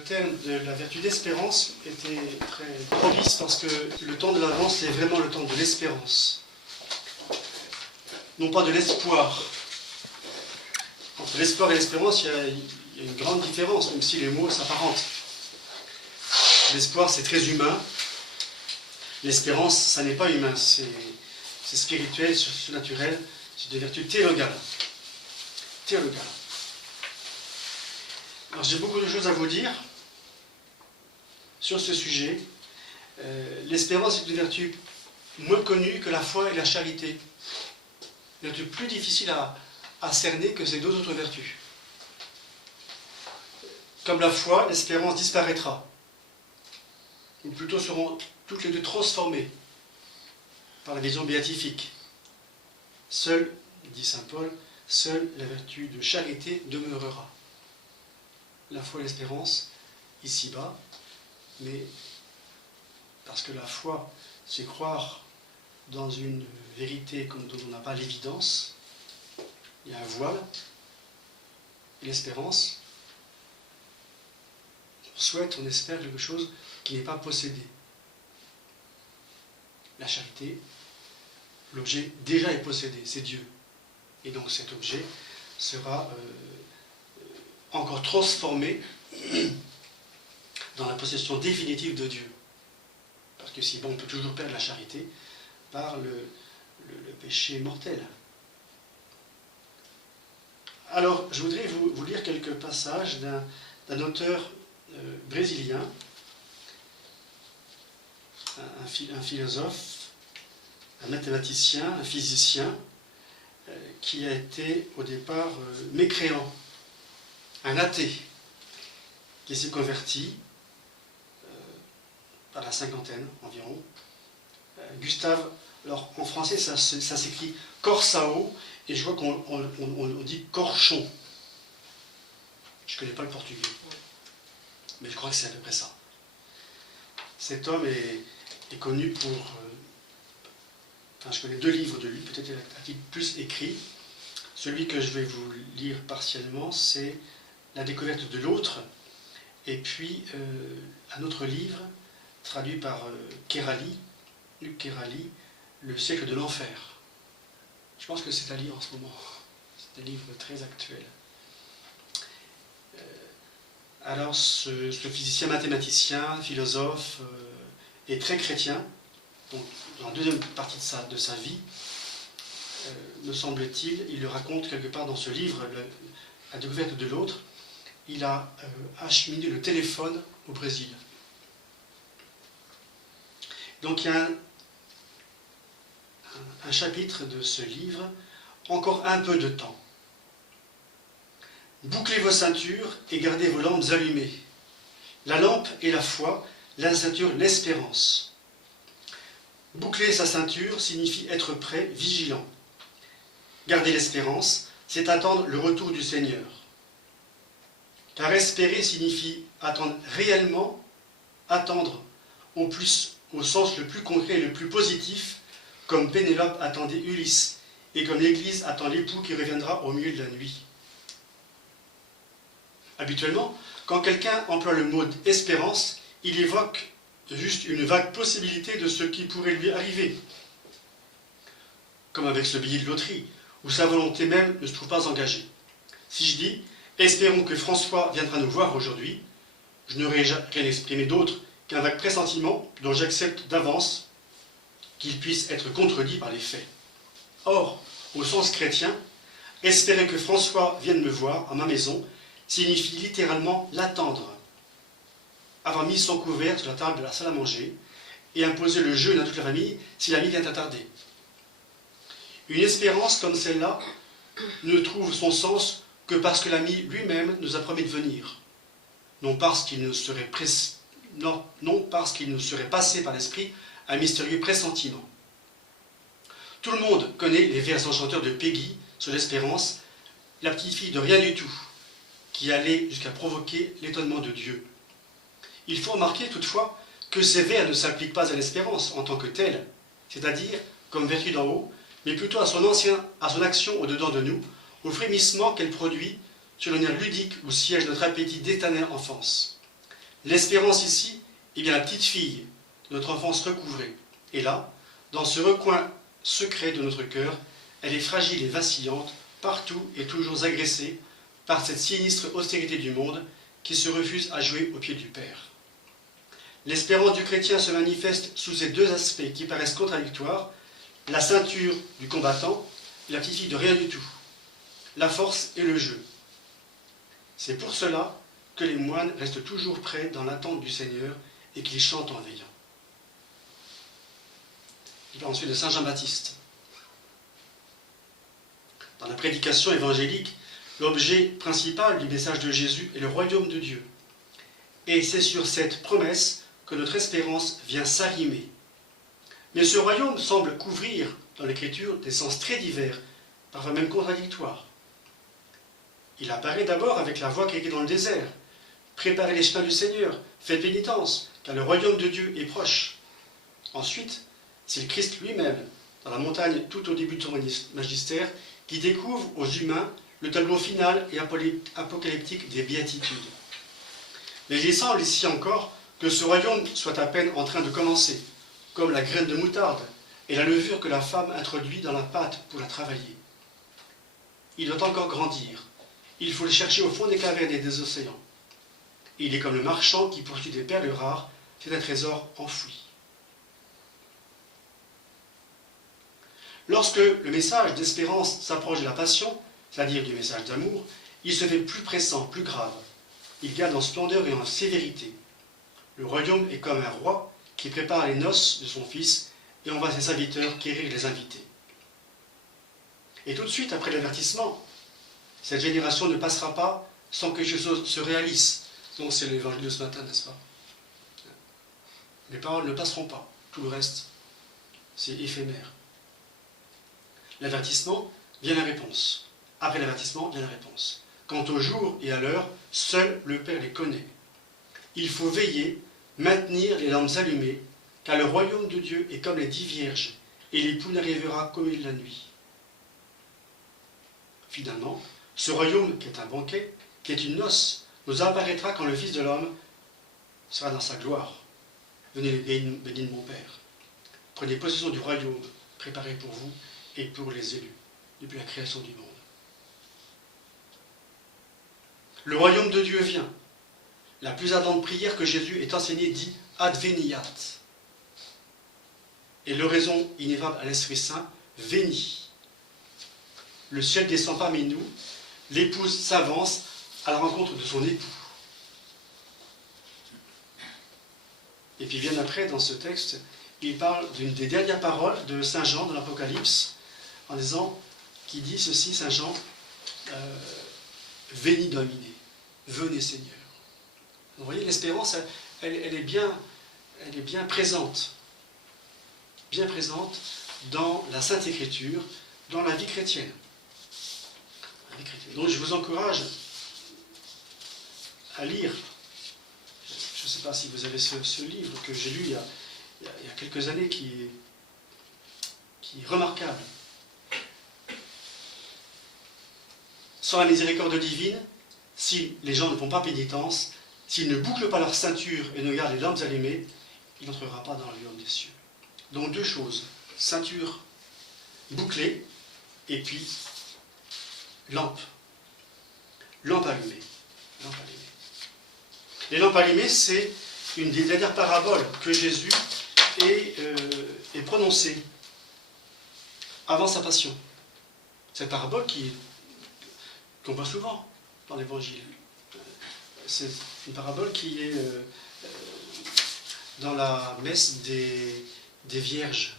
terme de la vertu d'espérance était très propice parce que le temps de l'avance, c'est vraiment le temps de l'espérance. Non pas de l'espoir. Entre l'espoir et l'espérance, il y a une grande différence, même si les mots s'apparentent. L'espoir, c'est très humain. L'espérance, ça n'est pas humain, c'est spirituel, c'est surnaturel, c'est des vertus théologales. Théologales. Alors j'ai beaucoup de choses à vous dire sur ce sujet. L'espérance est une vertu moins connue que la foi et la charité. Une vertu plus difficile à cerner que ces deux autres vertus. Comme la foi, l'espérance disparaîtra. Ou plutôt seront toutes les deux transformées par la vision béatifique. Seule, dit saint Paul, seule la vertu de charité demeurera. La foi et l'espérance, ici-bas, mais parce que la foi, c'est croire dans une vérité dont on n'a pas l'évidence, il y a un voile, et l'espérance, on souhaite, on espère quelque chose qui n'est pas possédé. La charité, l'objet déjà est possédé, c'est Dieu. Et donc cet objet sera encore transformé dans la possession définitive de Dieu. Parce que sinon on peut toujours perdre la charité par le péché mortel. Alors je voudrais vous lire quelques passages d'un auteur brésilien, un philosophe, un mathématicien, un physicien, qui a été au départ mécréant, un athée, qui s'est converti à la cinquantaine environ. Gustave, alors en français ça s'écrit Corsao, et je vois qu'on dit Corchon. Je ne connais pas le portugais, mais je crois que c'est à peu près ça. Cet homme est connu pour... je connais deux livres de lui, peut-être a-t-il plus écrit. Celui que je vais vous lire partiellement, c'est La découverte de l'autre, et puis un autre livre, traduit par Luc Kérali, Le siècle de l'enfer. Je pense que c'est à lire en ce moment. C'est un livre très actuel. Alors, ce physicien mathématicien, philosophe, est très chrétien. Donc, dans la deuxième partie de sa vie, me semble-t-il, il le raconte quelque part dans ce livre, La découverte de l'autre. Il a acheminé le téléphone au Brésil. Donc il y a un chapitre de ce livre, encore un peu de temps. Bouclez vos ceintures et gardez vos lampes allumées. La lampe est la foi, la ceinture l'espérance. Boucler sa ceinture signifie être prêt, vigilant. Garder l'espérance, c'est attendre le retour du Seigneur. Car espérer signifie attendre réellement, attendre au sens le plus concret et le plus positif, comme Pénélope attendait Ulysse, et comme l'Église attend l'époux qui reviendra au milieu de la nuit. Habituellement, quand quelqu'un emploie le mot espérance, il évoque juste une vague possibilité de ce qui pourrait lui arriver. Comme avec ce billet de loterie, où sa volonté même ne se trouve pas engagée. Si je dis « Espérons que François viendra nous voir aujourd'hui », je n'aurai rien exprimé d'autre qu'un vague pressentiment dont j'accepte d'avance qu'il puisse être contredit par les faits. Or, au sens chrétien, espérer que François vienne me voir à ma maison signifie littéralement l'attendre, avoir mis son couvert sur la table de la salle à manger et imposer le jeûne à toute la famille si l'ami vient à tarder. Une espérance comme celle-là ne trouve son sens que parce que l'ami lui-même nous a promis de venir, non parce qu'il nous serait passé par l'esprit un mystérieux pressentiment. Tout le monde connaît les vers enchanteurs de Peggy sur l'espérance, la petite fille de rien du tout, qui allait jusqu'à provoquer l'étonnement de Dieu. Il faut remarquer toutefois que ces vers ne s'appliquent pas à l'espérance en tant que telle, c'est-à-dire comme vertu d'en haut, mais plutôt à son action au-dedans de nous, au frémissement qu'elle produit sur le nerf ludique où siège notre appétit d'éternelle enfance. L'espérance ici est bien la petite fille de notre enfance recouvrée. Et là, dans ce recoin secret de notre cœur, elle est fragile et vacillante, partout et toujours agressée par cette sinistre austérité du monde qui se refuse à jouer au pied du Père. L'espérance du chrétien se manifeste sous ces deux aspects qui paraissent contradictoires, la ceinture du combattant et la petite fille de rien du tout, la force et le jeu. C'est pour cela que les moines restent toujours prêts dans l'attente du Seigneur et qu'ils chantent en veillant. Il parle ensuite de Saint Jean-Baptiste. Dans la prédication évangélique, l'objet principal du message de Jésus est le royaume de Dieu. Et c'est sur cette promesse que notre espérance vient s'arrimer. Mais ce royaume semble couvrir, dans l'Écriture, des sens très divers, parfois même contradictoires. Il apparaît d'abord avec la voix qui est dans le désert. Préparez les chemins du Seigneur, faites pénitence, car le royaume de Dieu est proche. Ensuite, c'est le Christ lui-même, dans la montagne tout au début de son magistère, qui découvre aux humains le tableau final et apocalyptique des béatitudes. Mais il semble ici encore que ce royaume soit à peine en train de commencer, comme la graine de moutarde et la levure que la femme introduit dans la pâte pour la travailler. Il doit encore grandir. Il faut le chercher au fond des cavernes et des océans. Il est comme le marchand qui poursuit des perles rares, c'est un trésor enfoui. Lorsque le message d'espérance s'approche de la passion, c'est-à-dire du message d'amour, il se fait plus pressant, plus grave. Il gagne en splendeur et en sévérité. Le royaume est comme un roi qui prépare les noces de son fils et envoie ses serviteurs quérir les invités. Et tout de suite après l'avertissement, cette génération ne passera pas sans que quelque chose se réalise. Donc c'est l'évangile de ce matin, n'est-ce pas? Les paroles ne passeront pas. Tout le reste, c'est éphémère. L'avertissement vient la réponse. Après l'avertissement vient la réponse. Quant au jour et à l'heure, seul le Père les connaît. Il faut veiller, maintenir les lampes allumées, car le royaume de Dieu est comme les 10 vierges, et l'époux n'arrivera qu'au milieu de la nuit. Finalement, ce royaume qui est un banquet, qui est une noce, nous apparaîtra quand le Fils de l'homme sera dans sa gloire. Venez bénis de mon Père. Prenez possession du royaume préparé pour vous et pour les élus, depuis la création du monde. Le royaume de Dieu vient. La plus ardente prière que Jésus ait enseignée dit « Adveniat ». Et l'oraison ineffable à l'Esprit Saint « Veni ». Le ciel descend parmi nous, l'épouse s'avance à la rencontre de son époux. Et puis bien après, dans ce texte, il parle d'une des dernières paroles de Saint Jean dans l'Apocalypse, en disant, qui dit ceci, Saint Jean, Veni Domine, venez Seigneur. Vous voyez, l'espérance, elle est bien présente dans la Sainte Écriture, dans la vie chrétienne. Donc je vous encourage à lire, je ne sais pas si vous avez ce livre que j'ai lu il y a quelques années, qui est remarquable. Sans la miséricorde divine, si les gens ne font pas pénitence, s'ils ne bouclent pas leur ceinture et ne gardent les lampes allumées, il n'entrera pas dans le royaume des cieux. Donc deux choses, ceinture bouclée, et puis lampe allumée. Les lampes allumées, c'est une des dernières paraboles que Jésus ait prononcée avant sa passion. Cette parabole qu'on voit souvent dans l'Évangile. C'est une parabole qui est dans la messe des vierges.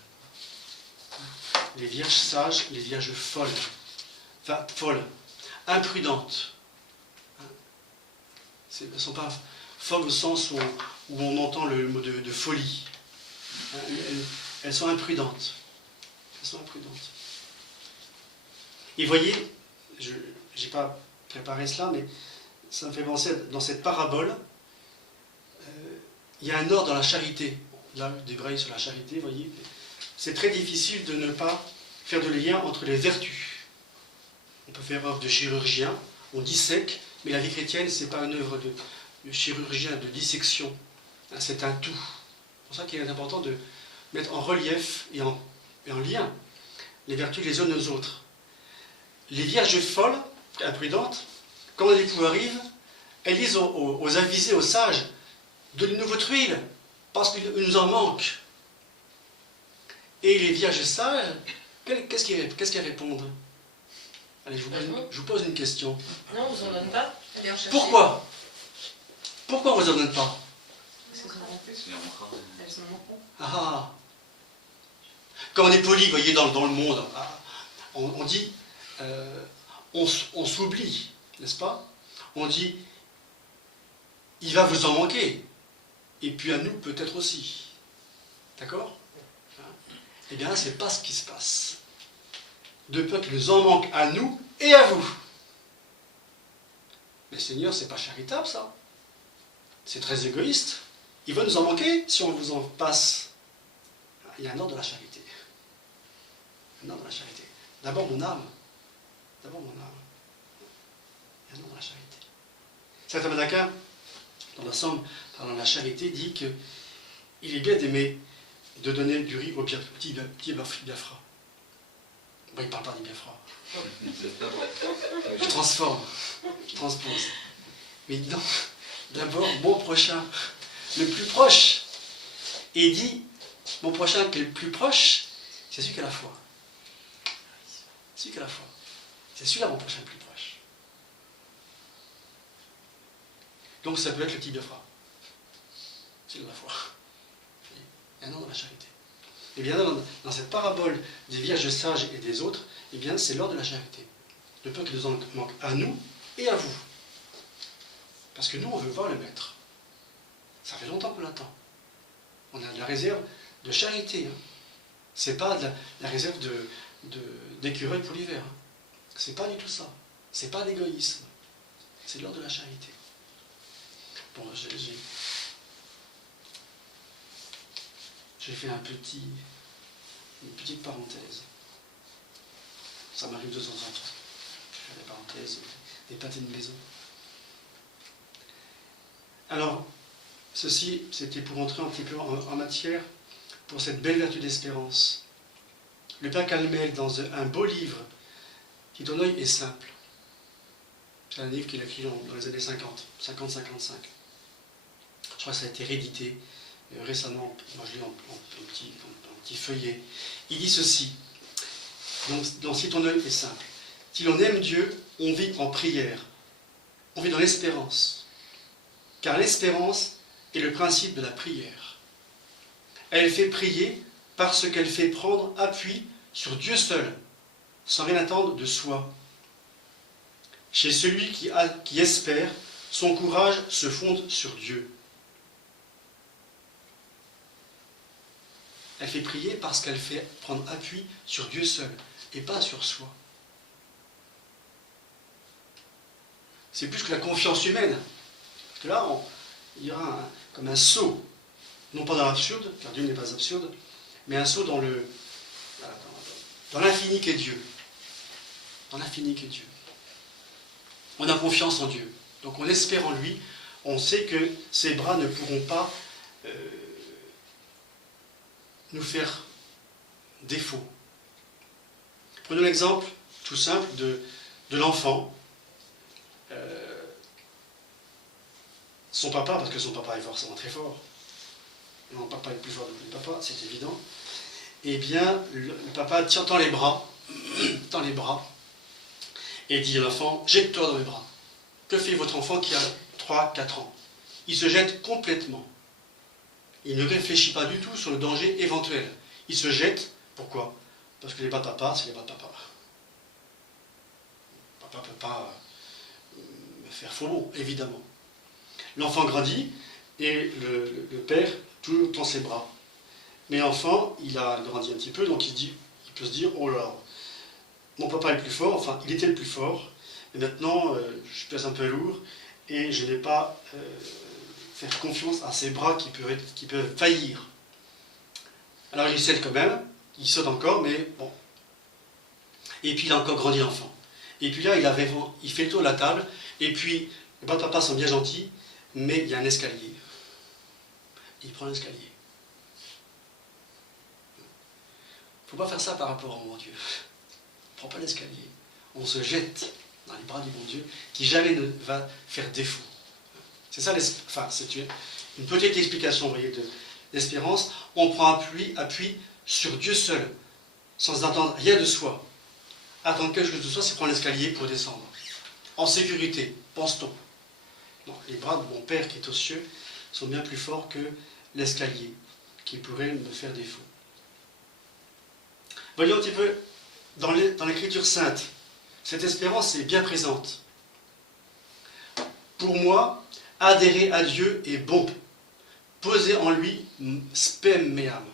Les vierges sages, les vierges folles. Enfin, folles, imprudentes. Elles ne sont pas folles au sens où on entend le mot de folie. Elles sont imprudentes. Et voyez, je n'ai pas préparé cela, mais ça me fait penser, dans cette parabole, il y a un ordre dans la charité. Là, des brailles sur la charité, vous voyez. C'est très difficile de ne pas faire de lien entre les vertus. On peut faire œuvre de chirurgien, on dissèque, mais la vie chrétienne, ce n'est pas une œuvre le chirurgien de dissection. C'est un tout. C'est pour ça qu'il est important de mettre en relief et en lien les vertus les unes aux autres. Les vierges folles, imprudentes, quand l'époux arrive, elles disent aux avisés, aux sages, donnez-nous votre huile, parce qu'il nous en manque. Et les vierges sages, qu'est-ce qu'elles répondent? Allez, je vous pose une question. Non, on vous en donne pas. Pourquoi? Pourquoi on ne vous en donne pas? Elles en manqueront. Ah. Quand on est poli, vous voyez, dans le monde, on dit, on s'oublie, n'est-ce pas? On dit, il va vous en manquer. Et puis à nous, peut-être aussi. D'accord? Eh bien, ce n'est pas ce qui se passe. De peur qu'il nous en manque à nous et à vous. Mais Seigneur, c'est pas charitable, ça. C'est très égoïste. Il va nous en manquer si on vous en passe. Il y a un ordre de la charité. Un ordre de la charité. D'abord mon âme. D'abord mon âme. Il y a un ordre de la charité. Saint Thomas d'Aquin, dans la Somme, parlant de la charité, dit que il est bien d'aimer de donner du riz au petit Biafra. Bon, il ne parle pas des Biafra. Je transforme, je transpose. Mais non, d'abord mon prochain, le plus proche. Et il dit, mon prochain qui est le plus proche, c'est celui qui a la foi. Celui qui a la foi. C'est celui-là mon prochain le plus proche. Donc ça peut être le petit Biafra. C'est de la foi. Et un an dans la charité. Et bien dans cette parabole des vierges sages et des autres, eh bien c'est l'ordre de la charité. De peur qu'il nous en manque à nous et à vous. Parce que nous, on veut voir le maître. Ça fait longtemps qu'on l'attend. On a de la réserve de charité. Hein. C'est pas de la réserve d'écureuil pour l'hiver. Hein. C'est pas du tout ça. C'est pas l'égoïsme. C'est l'ordre de la charité. Bon, j'ai fait une petite parenthèse. Ça m'arrive de temps en temps. Je fais des parenthèses, des pâtés de maison. Alors, ceci, c'était pour entrer un petit peu en matière pour cette belle vertu d'espérance. Le Père Calmel, dans un beau livre, qui ton œil est simple. C'est un livre qu'il a écrit dans les années 50, 50-55. Je crois que ça a été réédité récemment. Moi, je l'ai en petit feuillet. Il dit ceci. Donc, si ton œil est simple. Si l'on aime Dieu, on vit en prière. On vit dans l'espérance. Car l'espérance est le principe de la prière. Elle fait prier parce qu'elle fait prendre appui sur Dieu seul, sans rien attendre de soi. Chez celui qui espère, son courage se fonde sur Dieu. Elle fait prier parce qu'elle fait prendre appui sur Dieu seul et pas sur soi. C'est plus que la confiance humaine. Parce que là, il y aura comme un saut, non pas dans l'absurde, car Dieu n'est pas absurde, mais un saut dans l'infini qu'est Dieu. Dans l'infini qu'est Dieu. On a confiance en Dieu. Donc on espère en lui. On sait que ses bras ne pourront pas nous faire défaut. Prenons l'exemple tout simple de l'enfant. Son papa, parce que son papa est forcément très fort. Non, papa est plus fort que le papa, c'est évident. Eh bien, le papa tend les bras, et dit à l'enfant, jette-toi dans mes bras. Que fait votre enfant qui a 3-4 ans? Il se jette complètement. Il ne réfléchit pas du tout sur le danger éventuel. Il se jette, pourquoi? Parce que les bras de papa, c'est les bras de papa. Papa ne peut pas me faire faux bon, évidemment. L'enfant grandit et le père toujours tend ses bras. Mais l'enfant, il a grandi un petit peu, donc il peut se dire, oh là, mon papa est le plus fort, enfin il était le plus fort, et maintenant je pèse un peu lourd et je n'ai pas faire confiance à ses bras qui peuvent faillir. Alors il essaie quand même, il saute encore, mais bon. Et puis il a encore grandi l'enfant. Et puis là, il fait le tour de la table, et puis les bras de papa sont bien gentils, mais il y a un escalier. Il prend l'escalier. Il ne faut pas faire ça par rapport au bon Dieu. On ne prend pas l'escalier. On se jette dans les bras du bon Dieu qui jamais ne va faire défaut. C'est ça, c'est une petite explication, vous voyez, de l'espérance. On prend appui sur Dieu seul, sans attendre rien de soi. Attendre quelque chose de soi, c'est prendre l'escalier pour descendre. En sécurité, pense-t-on. Non, les bras de mon Père qui est aux cieux sont bien plus forts que l'escalier qui pourrait me faire défaut. Voyons un petit peu dans l'Écriture sainte. Cette espérance est bien présente. Pour moi, adhérer à Dieu est bon. Poser en lui spem meam,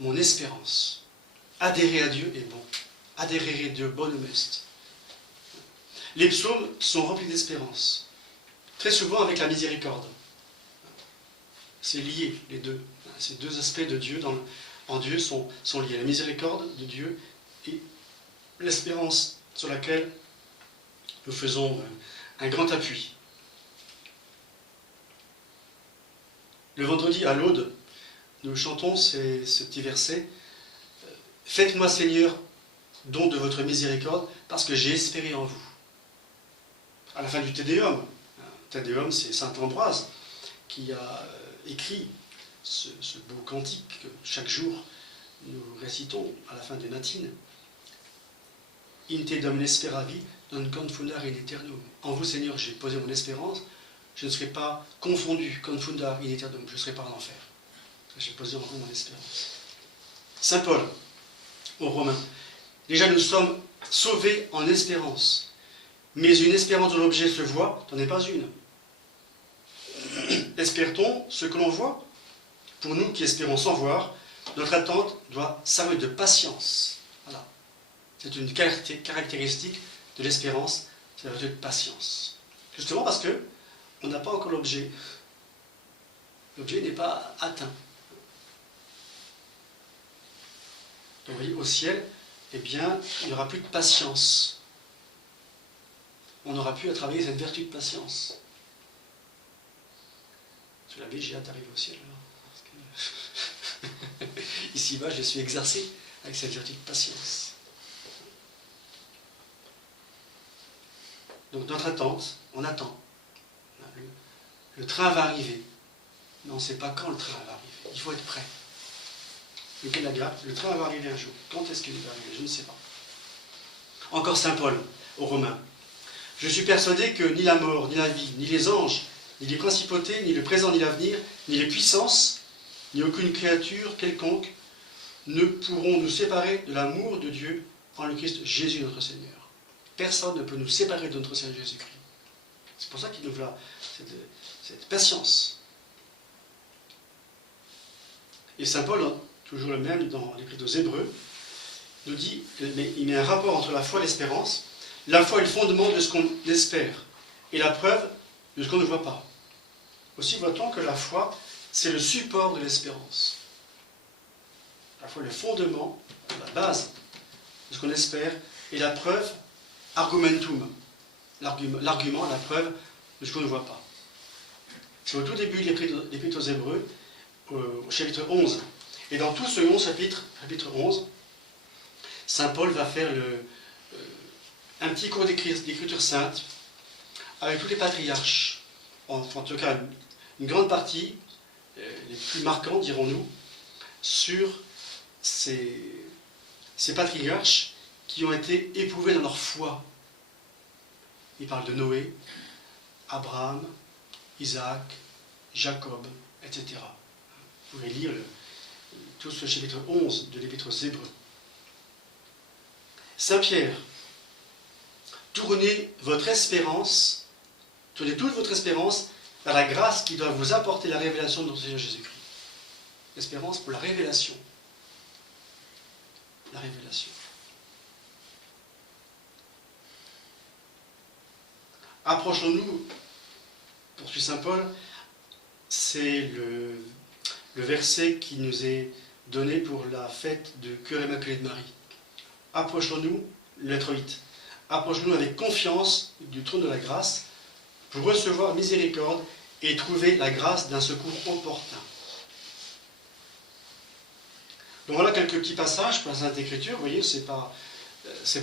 mon espérance. Adhérer à Dieu est bon. Adhérer à Dieu, bonum est. Les psaumes sont remplis d'espérance. Très souvent avec la miséricorde. C'est lié, les deux. Ces deux aspects de Dieu en Dieu sont liés. La miséricorde de Dieu et l'espérance sur laquelle nous faisons un grand appui. Le vendredi à l'Aude, nous chantons ce petit verset. Faites-moi, Seigneur, don de votre miséricorde, parce que j'ai espéré en vous. À la fin du Te Deum, Te Deum, c'est saint Ambroise qui a écrit ce beau cantique que chaque jour nous récitons à la fin des matines. In te domine speravi, non confundar in aeternum. En vous, Seigneur, j'ai posé mon espérance, je ne serai pas confondu, confundar in aeternum, je ne serai pas en enfer. J'ai posé en vous mon espérance. Saint Paul, aux Romains. Déjà, nous sommes sauvés en espérance. Mais une espérance dont l'objet se voit, n'en est pas une. Espère-t-on ce que l'on voit? Pour nous qui espérons sans voir, notre attente doit servir de patience. Voilà. C'est une caractéristique de l'espérance, c'est la vertu de patience. Justement parce que on n'a pas encore l'objet. L'objet n'est pas atteint. Donc vous voyez, au ciel, eh bien, il n'y aura plus de patience. On n'aura plus à travailler cette vertu de patience. Sur la vie, j'ai hâte d'arriver au ciel. Ici-bas, je suis exercé avec cette vertu de patience. Donc notre attente, on attend. Le train va arriver. Mais on ne sait pas quand le train va arriver. Il faut être prêt. Le train va arriver un jour. Quand est-ce qu'il va arriver? Je ne sais pas. Encore Saint Paul, aux Romains. Je suis persuadé que ni la mort, ni la vie, ni les anges, ni les principautés, ni le présent, ni l'avenir, ni les puissances, ni aucune créature quelconque ne pourront nous séparer de l'amour de Dieu en le Christ Jésus notre Seigneur. Personne ne peut nous séparer de notre Seigneur Jésus-Christ. C'est pour ça qu'il nous voit cette patience. Et Saint Paul, toujours le même dans l'Épître aux Hébreux, nous dit, mais il met un rapport entre la foi et l'espérance. La foi est le fondement de ce qu'on espère et la preuve de ce qu'on ne voit pas. Aussi voit-on que la foi, c'est le support de l'espérance. La foi est le fondement, la base de ce qu'on espère et la preuve, argumentum, l'argument, la preuve de ce qu'on ne voit pas. C'est au tout début de l'Épître aux Hébreux, au chapitre 11. Et dans tout ce long chapitre 11, Saint Paul va faire un petit cours d'écriture sainte avec tous les patriarches, en tout cas une grande partie, les plus marquants, dirons-nous, sur ces patriarches qui ont été éprouvés dans leur foi. Il parle de Noé, Abraham, Isaac, Jacob, etc. Vous pouvez lire tout ce chapitre 11 de l'Épître aux Hébreux. Saint Pierre, tournez toute votre espérance vers la grâce qui doit vous apporter la révélation de notre Seigneur Jésus-Christ. L'espérance pour la révélation. La révélation. Approchons-nous, poursuit Saint Paul, c'est le verset qui nous est donné pour la fête de Cœur Immaculé de Marie. Approchons-nous, lettre 8, approchons-nous avec confiance du trône de la grâce pour recevoir miséricorde et trouver la grâce d'un secours opportun. Donc voilà quelques petits passages pour la Sainte Écriture. Vous voyez, c'est pas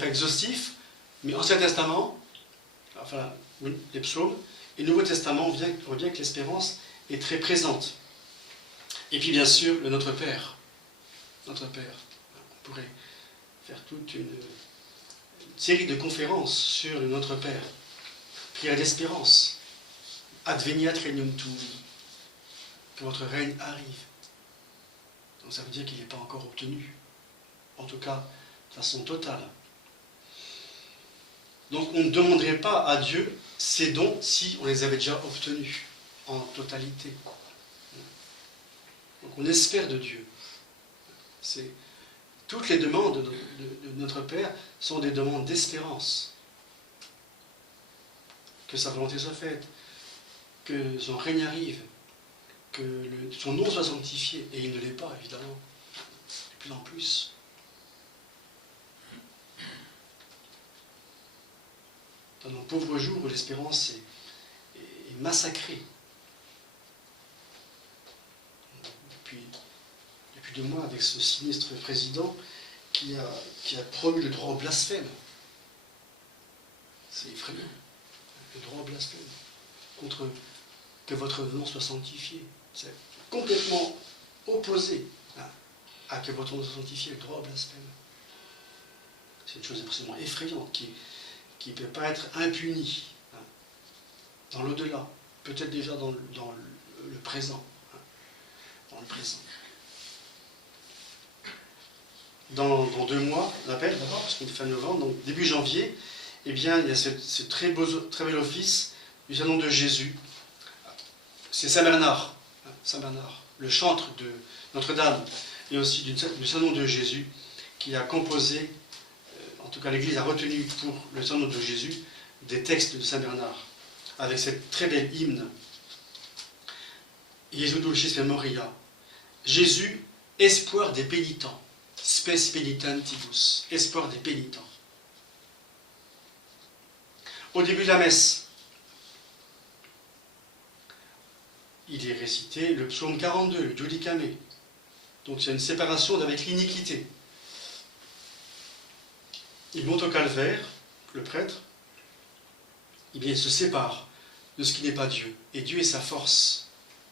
exhaustif, mais Ancien Testament, enfin oui, les psaumes, et Nouveau Testament, on voit bien que l'espérance est très présente. Et puis bien sûr, le Notre Père. Notre Père. On pourrait faire toute une série de conférences sur le Notre Père. Prière d'espérance. Adveniat regnum tuum. Que votre règne arrive. Donc ça veut dire qu'il n'est pas encore obtenu. En tout cas, de façon totale. Donc on ne demanderait pas à Dieu ces dons si on les avait déjà obtenus en totalité. Donc on espère de Dieu. Toutes les demandes de notre Père sont des demandes d'espérance. Que sa volonté soit faite, que son règne arrive, que son nom soit sanctifié. Et il ne l'est pas, évidemment. De plus en plus. Dans nos pauvres jours où l'espérance est massacrée. Depuis 2 mois, avec ce sinistre président qui a promu le droit au blasphème. C'est effrayant. Le droit au blasphème. Contre que votre nom soit sanctifié. C'est complètement opposé à que votre nom soit sanctifié, le droit au blasphème. C'est une chose absolument effrayante qui ne peut pas être impunie dans l'au-delà, peut-être déjà dans le présent. Dans le présent. Dans 2 mois, on appelle d'abord, parce qu'on est fin novembre, donc début janvier, eh bien, il y a ce très bel office du Saint-Nom de Jésus. C'est Saint Bernard, le chantre de Notre-Dame, et aussi du Saint-Nom de Jésus, qui a composé, en tout cas l'Église a retenu pour le Saint-Nom de Jésus, des textes de Saint Bernard, avec cette très belle hymne. Jesu dulcis memoria. Jésus, espoir des pénitents. Spes penitentibus. Espoir des pénitents. Au début de la messe, il est récité le psaume 42, le Judicame. Donc c'est une séparation avec l'iniquité. Il monte au calvaire, le prêtre, eh bien il se sépare de ce qui n'est pas Dieu. Et Dieu est sa force.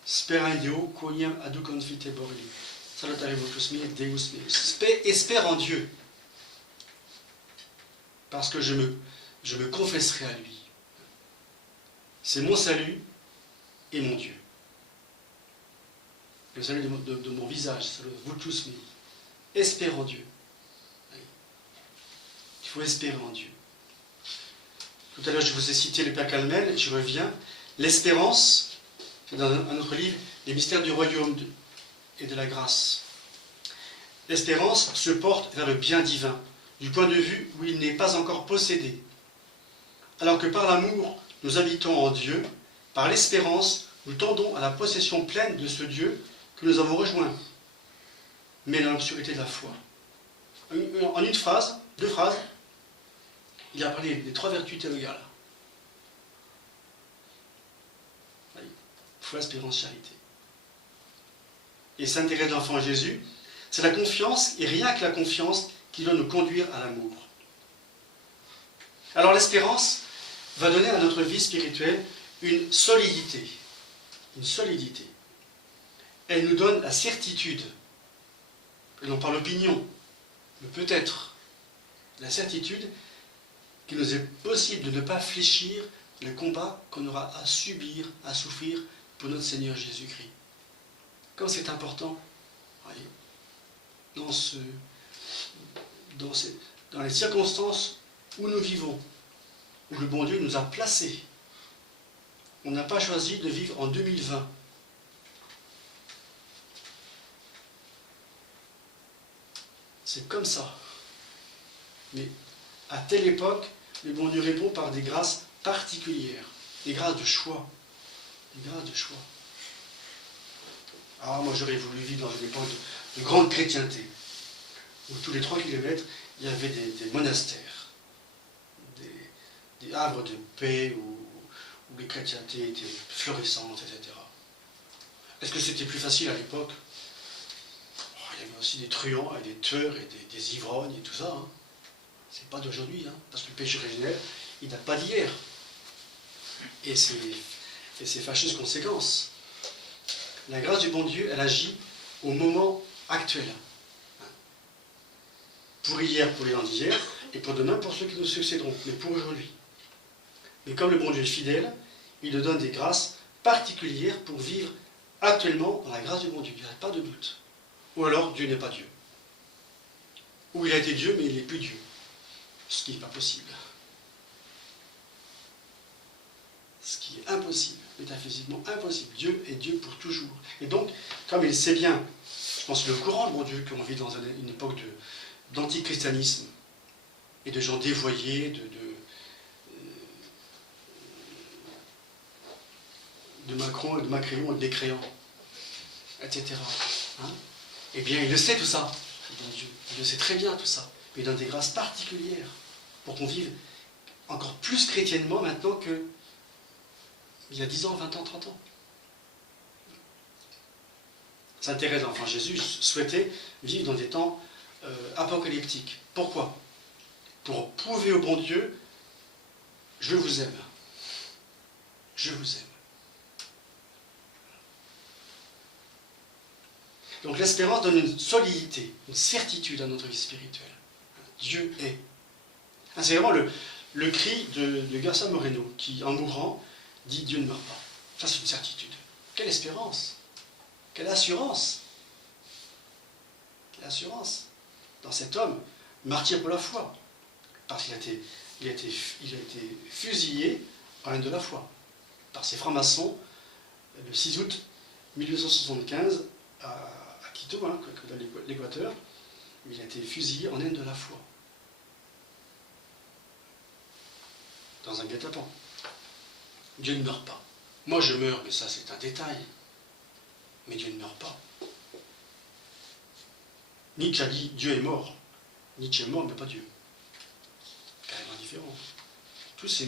Spera in Deo, quoniam adu confite borili. Salutare vocus mei, Deus meus. Espère en Dieu. Parce que je me confesserai à lui. C'est mon salut et mon Dieu. Le salut de mon visage, salutare vocus mei. Espère en Dieu. Il faut espérer en Dieu. Tout à l'heure, je vous ai cité le Père Calmel, je reviens. L'espérance, c'est dans un autre livre, les mystères du royaume et de la grâce. L'espérance se porte vers le bien divin, du point de vue où il n'est pas encore possédé. Alors que par l'amour, nous habitons en Dieu, par l'espérance, nous tendons à la possession pleine de ce Dieu que nous avons rejoint, mais dans l'obscurité de la foi. En une phrase, 2 phrases, il a parlé des 3 vertus théologales. Foi, espérance, charité. Et Sainte Thérèse de l'Enfant Jésus, c'est la confiance, et rien que la confiance, qui doit nous conduire à l'amour. Alors l'espérance va donner à notre vie spirituelle une solidité. Une solidité. Elle nous donne la certitude, et non pas l'opinion, le peut-être, la certitude qu'il nous est possible de ne pas fléchir le combat qu'on aura à subir, à souffrir pour notre Seigneur Jésus-Christ. Comme c'est important, voyez, dans les circonstances où nous vivons, où le bon Dieu nous a placés. On n'a pas choisi de vivre en 2020. C'est comme ça. Mais à telle époque, le bon Dieu répond par des grâces particulières, des grâces de choix. Des grâces de choix. Ah, moi j'aurais voulu vivre dans une époque de grande chrétienté, où tous les 3 kilomètres, il y avait des monastères, des havres de paix, où où les chrétientés étaient florissantes, etc. Est-ce que c'était plus facile à l'époque? Il y avait aussi des truands et des tueurs et des ivrognes et tout ça. Hein. C'est pas d'aujourd'hui, hein, parce que le péché originel, il date pas d'hier. Et ses fâcheuses conséquences. La grâce du bon Dieu, elle agit au moment actuel. Pour hier, pour les gens d'hier, et pour demain, pour ceux qui nous succéderont, mais pour aujourd'hui. Mais comme le bon Dieu est fidèle, il nous donne des grâces particulières pour vivre actuellement dans la grâce du bon Dieu. Il n'y a pas de doute. Ou alors, Dieu n'est pas Dieu. Ou il a été Dieu, mais il n'est plus Dieu. Ce qui n'est pas possible. Ce qui est impossible, métaphysiquement impossible. Dieu est Dieu pour toujours. Et donc, comme il sait bien, je pense que le courant, le bon Dieu, qu'on vit dans une époque d'antichristianisme et de gens dévoyés, de Macron et de Macron et de mécréants, etc. Hein? Eh bien, il le sait tout ça, bon Dieu. Il le sait très bien tout ça. Mais il donne des grâces particulières pour qu'on vive encore plus chrétiennement maintenant que il y a 10 ans, 20 ans, 30 ans. Saint Thérèse, l'enfant Jésus, souhaitait vivre dans des temps apocalyptiques. Pourquoi? Pour prouver au bon Dieu, je vous aime. Je vous aime. Donc l'espérance donne une solidité, une certitude à notre vie spirituelle. Dieu est. C'est vraiment le cri de Garcia Moreno, qui, en mourant, dit Dieu ne meurt pas. Ça, c'est une certitude. Quelle espérance! Quelle assurance! Quelle assurance dans cet homme, martyr pour la foi. Parce qu'il a été fusillé en haine de la foi par ces francs-maçons le 6 août 1875 à Quito, hein, dans l'Équateur. Il a été fusillé en haine de la foi. Dans un guet-apens. Dieu ne meurt pas. Moi je meurs, mais ça c'est un détail. Mais Dieu ne meurt pas. Nietzsche a dit Dieu est mort. Nietzsche est mort, mais pas Dieu. Carrément différent. Tous ces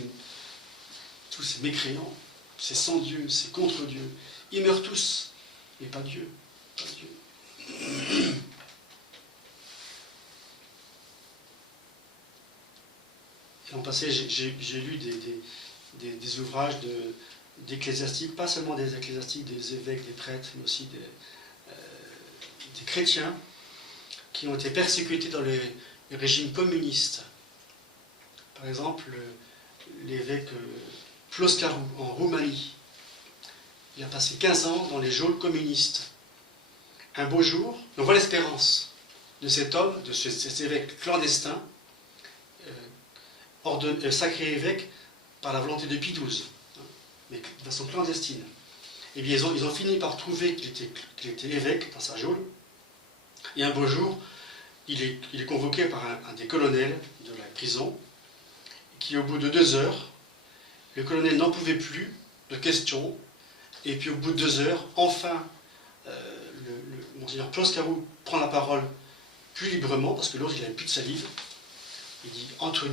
mécréants, c'est sans Dieu, c'est contre Dieu. Ils meurent tous, mais pas Dieu. Pas Dieu. Et en passé, j'ai lu des ouvrages d'ecclésiastiques, pas seulement des ecclésiastiques, des évêques, des prêtres, mais aussi des chrétiens qui ont été persécutés dans les régimes communistes. Par exemple, l'évêque Ploscaru en Roumanie. Il a passé 15 ans dans les geôles communistes. Un beau jour, on voit l'espérance de cet homme, de cet évêque clandestin, sacré évêque par la volonté de Pie XII, mais de façon clandestine. Et bien ils ont fini par trouver qu'il était évêque dans sa geôle. Et un beau jour, il est convoqué par un des colonels de la prison, qui au bout de 2 heures, le colonel n'en pouvait plus de questions, et puis au bout de 2 heures, enfin, Monseigneur Ploscaru prend la parole plus librement, parce que l'autre il n'avait plus de salive. Il dit, entre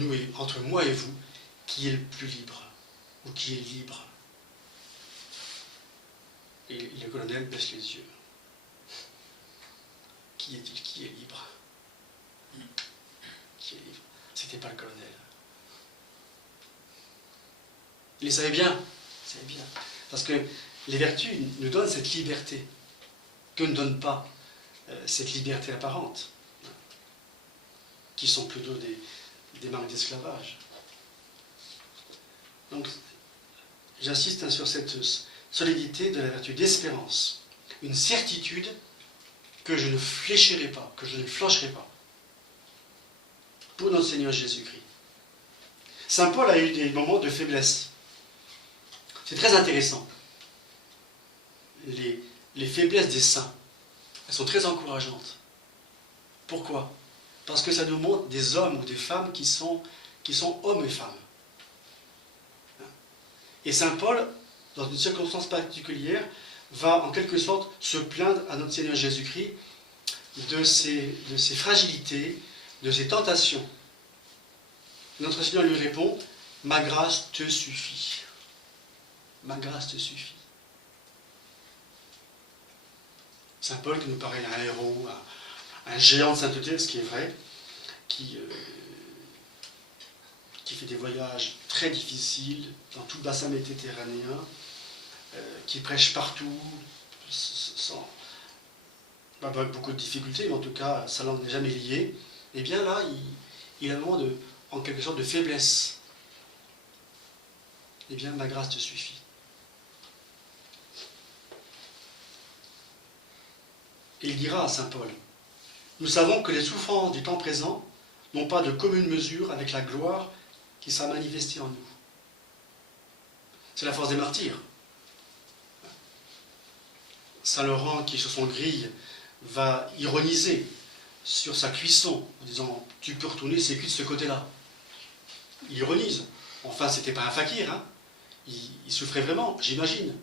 moi et vous, qui est le plus libre, ou qui est libre? Et le colonel baisse les yeux. Qui est-il qui est libre? Qui est libre? C'était pas le colonel. Il le savait bien. Parce que les vertus nous donnent cette liberté que ne donne pas cette liberté apparente, qui sont plutôt des marques d'esclavage. Donc, j'insiste sur cette solidité de la vertu d'espérance, une certitude que je ne fléchirai pas, que je ne flancherai pas, pour notre Seigneur Jésus-Christ. Saint Paul a eu des moments de faiblesse. C'est très intéressant. Les faiblesses des saints, elles sont très encourageantes. Pourquoi? Parce que ça nous montre des hommes ou des femmes qui sont hommes et femmes. Et Saint Paul, dans une circonstance particulière, va en quelque sorte se plaindre à notre Seigneur Jésus-Christ de ses fragilités, de ses tentations. Notre Seigneur lui répond, « Ma grâce te suffit. ma grâce te suffit. Saint Paul qui nous paraît un héros, un géant de sainteté, ce qui est vrai, qui fait des voyages très difficiles dans tout le bassin méditerranéen, qui prêche partout, avec beaucoup de difficultés, mais en tout cas, sa langue n'est jamais liée. Et bien là, il a un moment en quelque sorte de faiblesse. Eh bien, ma grâce te suffit. Et il dira à saint Paul, nous savons que les souffrances du temps présent n'ont pas de commune mesure avec la gloire qui sera manifestée en nous. C'est la force des martyrs. Saint Laurent, qui sur son grille va ironiser sur sa cuisson en disant « tu peux retourner ces cuits de ce côté-là ». Il ironise. Enfin, c'était pas un fakir, hein. Il souffrait vraiment, j'imagine.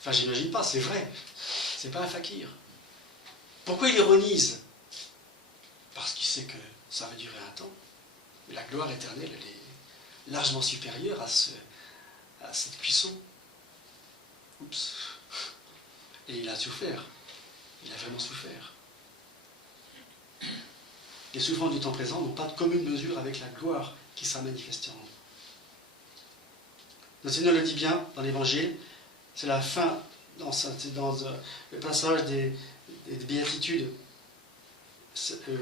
Enfin, j'imagine pas, c'est vrai. C'est pas un fakir. Pourquoi il ironise? Parce qu'il sait que ça va durer un temps. Mais la gloire éternelle, elle est largement supérieure à cette cuisson. Oups. Et il a souffert. Il a vraiment souffert. Les souffrances du temps présent n'ont pas de commune mesure avec la gloire qui sera manifestée en nous. Le Seigneur le dit bien dans l'Évangile, c'est la fin, dans le passage des Béatitudes,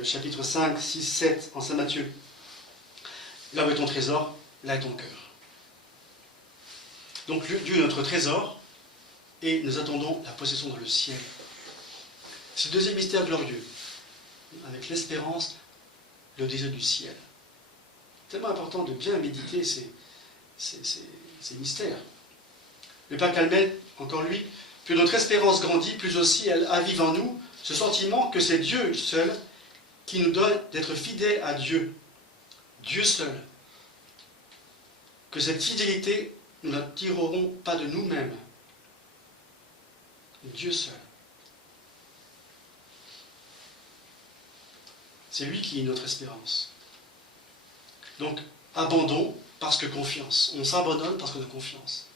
chapitre 5, 6, 7 en Saint Matthieu. Là où est ton trésor, là est ton cœur. Donc Dieu est notre trésor et nous attendons la possession dans le ciel. C'est le deuxième mystère glorieux, avec l'espérance, le désir du ciel. Tellement important de bien méditer ces mystères. Le Père Calmet, encore lui, plus notre espérance grandit, plus aussi elle avive en nous ce sentiment que c'est Dieu seul qui nous donne d'être fidèles à Dieu. Dieu seul. Que cette fidélité, nous ne la tirerons pas de nous-mêmes. Dieu seul. C'est lui qui est notre espérance. Donc, abandon parce que confiance. On s'abandonne parce qu'on a confiance.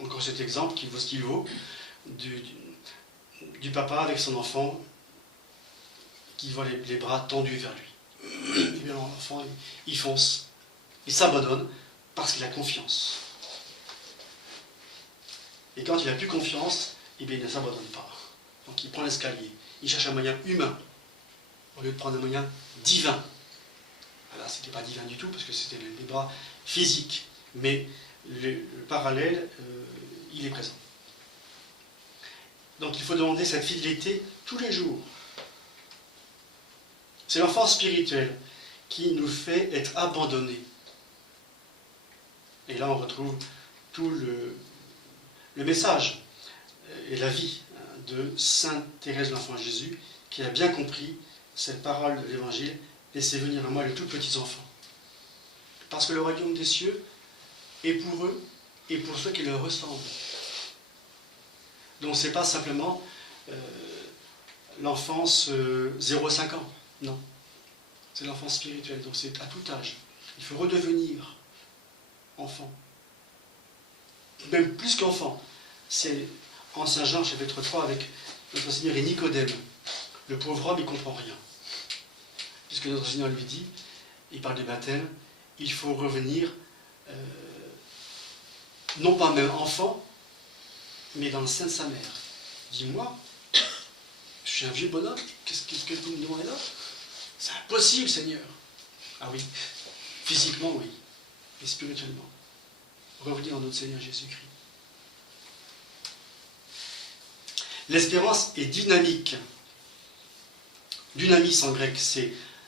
Encore cet exemple qui vaut ce qu'il vaut, du papa avec son enfant qui voit les bras tendus vers lui. Et bien l'enfant, il fonce. Il s'abandonne parce qu'il a confiance. Et quand il n'a plus confiance, eh bien, il ne s'abandonne pas. Donc il prend l'escalier. Il cherche un moyen humain au lieu de prendre un moyen divin. Là, ce n'était pas divin du tout, parce que c'était les bras physiques. Mais le parallèle, il est présent. Donc il faut demander cette fidélité tous les jours. C'est l'enfance spirituelle qui nous fait être abandonnés. Et là, on retrouve tout le message et la vie de Sainte Thérèse de l'Enfant Jésus, qui a bien compris cette parole de l'Évangile, laissez venir à moi les tout petits enfants. Parce que le royaume des cieux est pour eux et pour ceux qui leur ressemblent. Donc ce n'est pas simplement l'enfance 0-5 ans, non. C'est l'enfance spirituelle, donc c'est à tout âge. Il faut redevenir enfant. Même plus qu'enfant. C'est en Saint Jean, chapitre 3, avec notre Seigneur et Nicodème. Le pauvre homme, il ne comprend rien. Puisque notre Seigneur lui dit, il parle du baptême, il faut revenir, non pas même enfant, mais dans le sein de sa mère. Dis-moi, je suis un vieux bonhomme, qu'est-ce que vous me demandez là? C'est impossible, Seigneur. Ah oui, physiquement, oui, mais spirituellement. Revenir en notre Seigneur Jésus-Christ. L'espérance est dynamique. Dynamis en grec,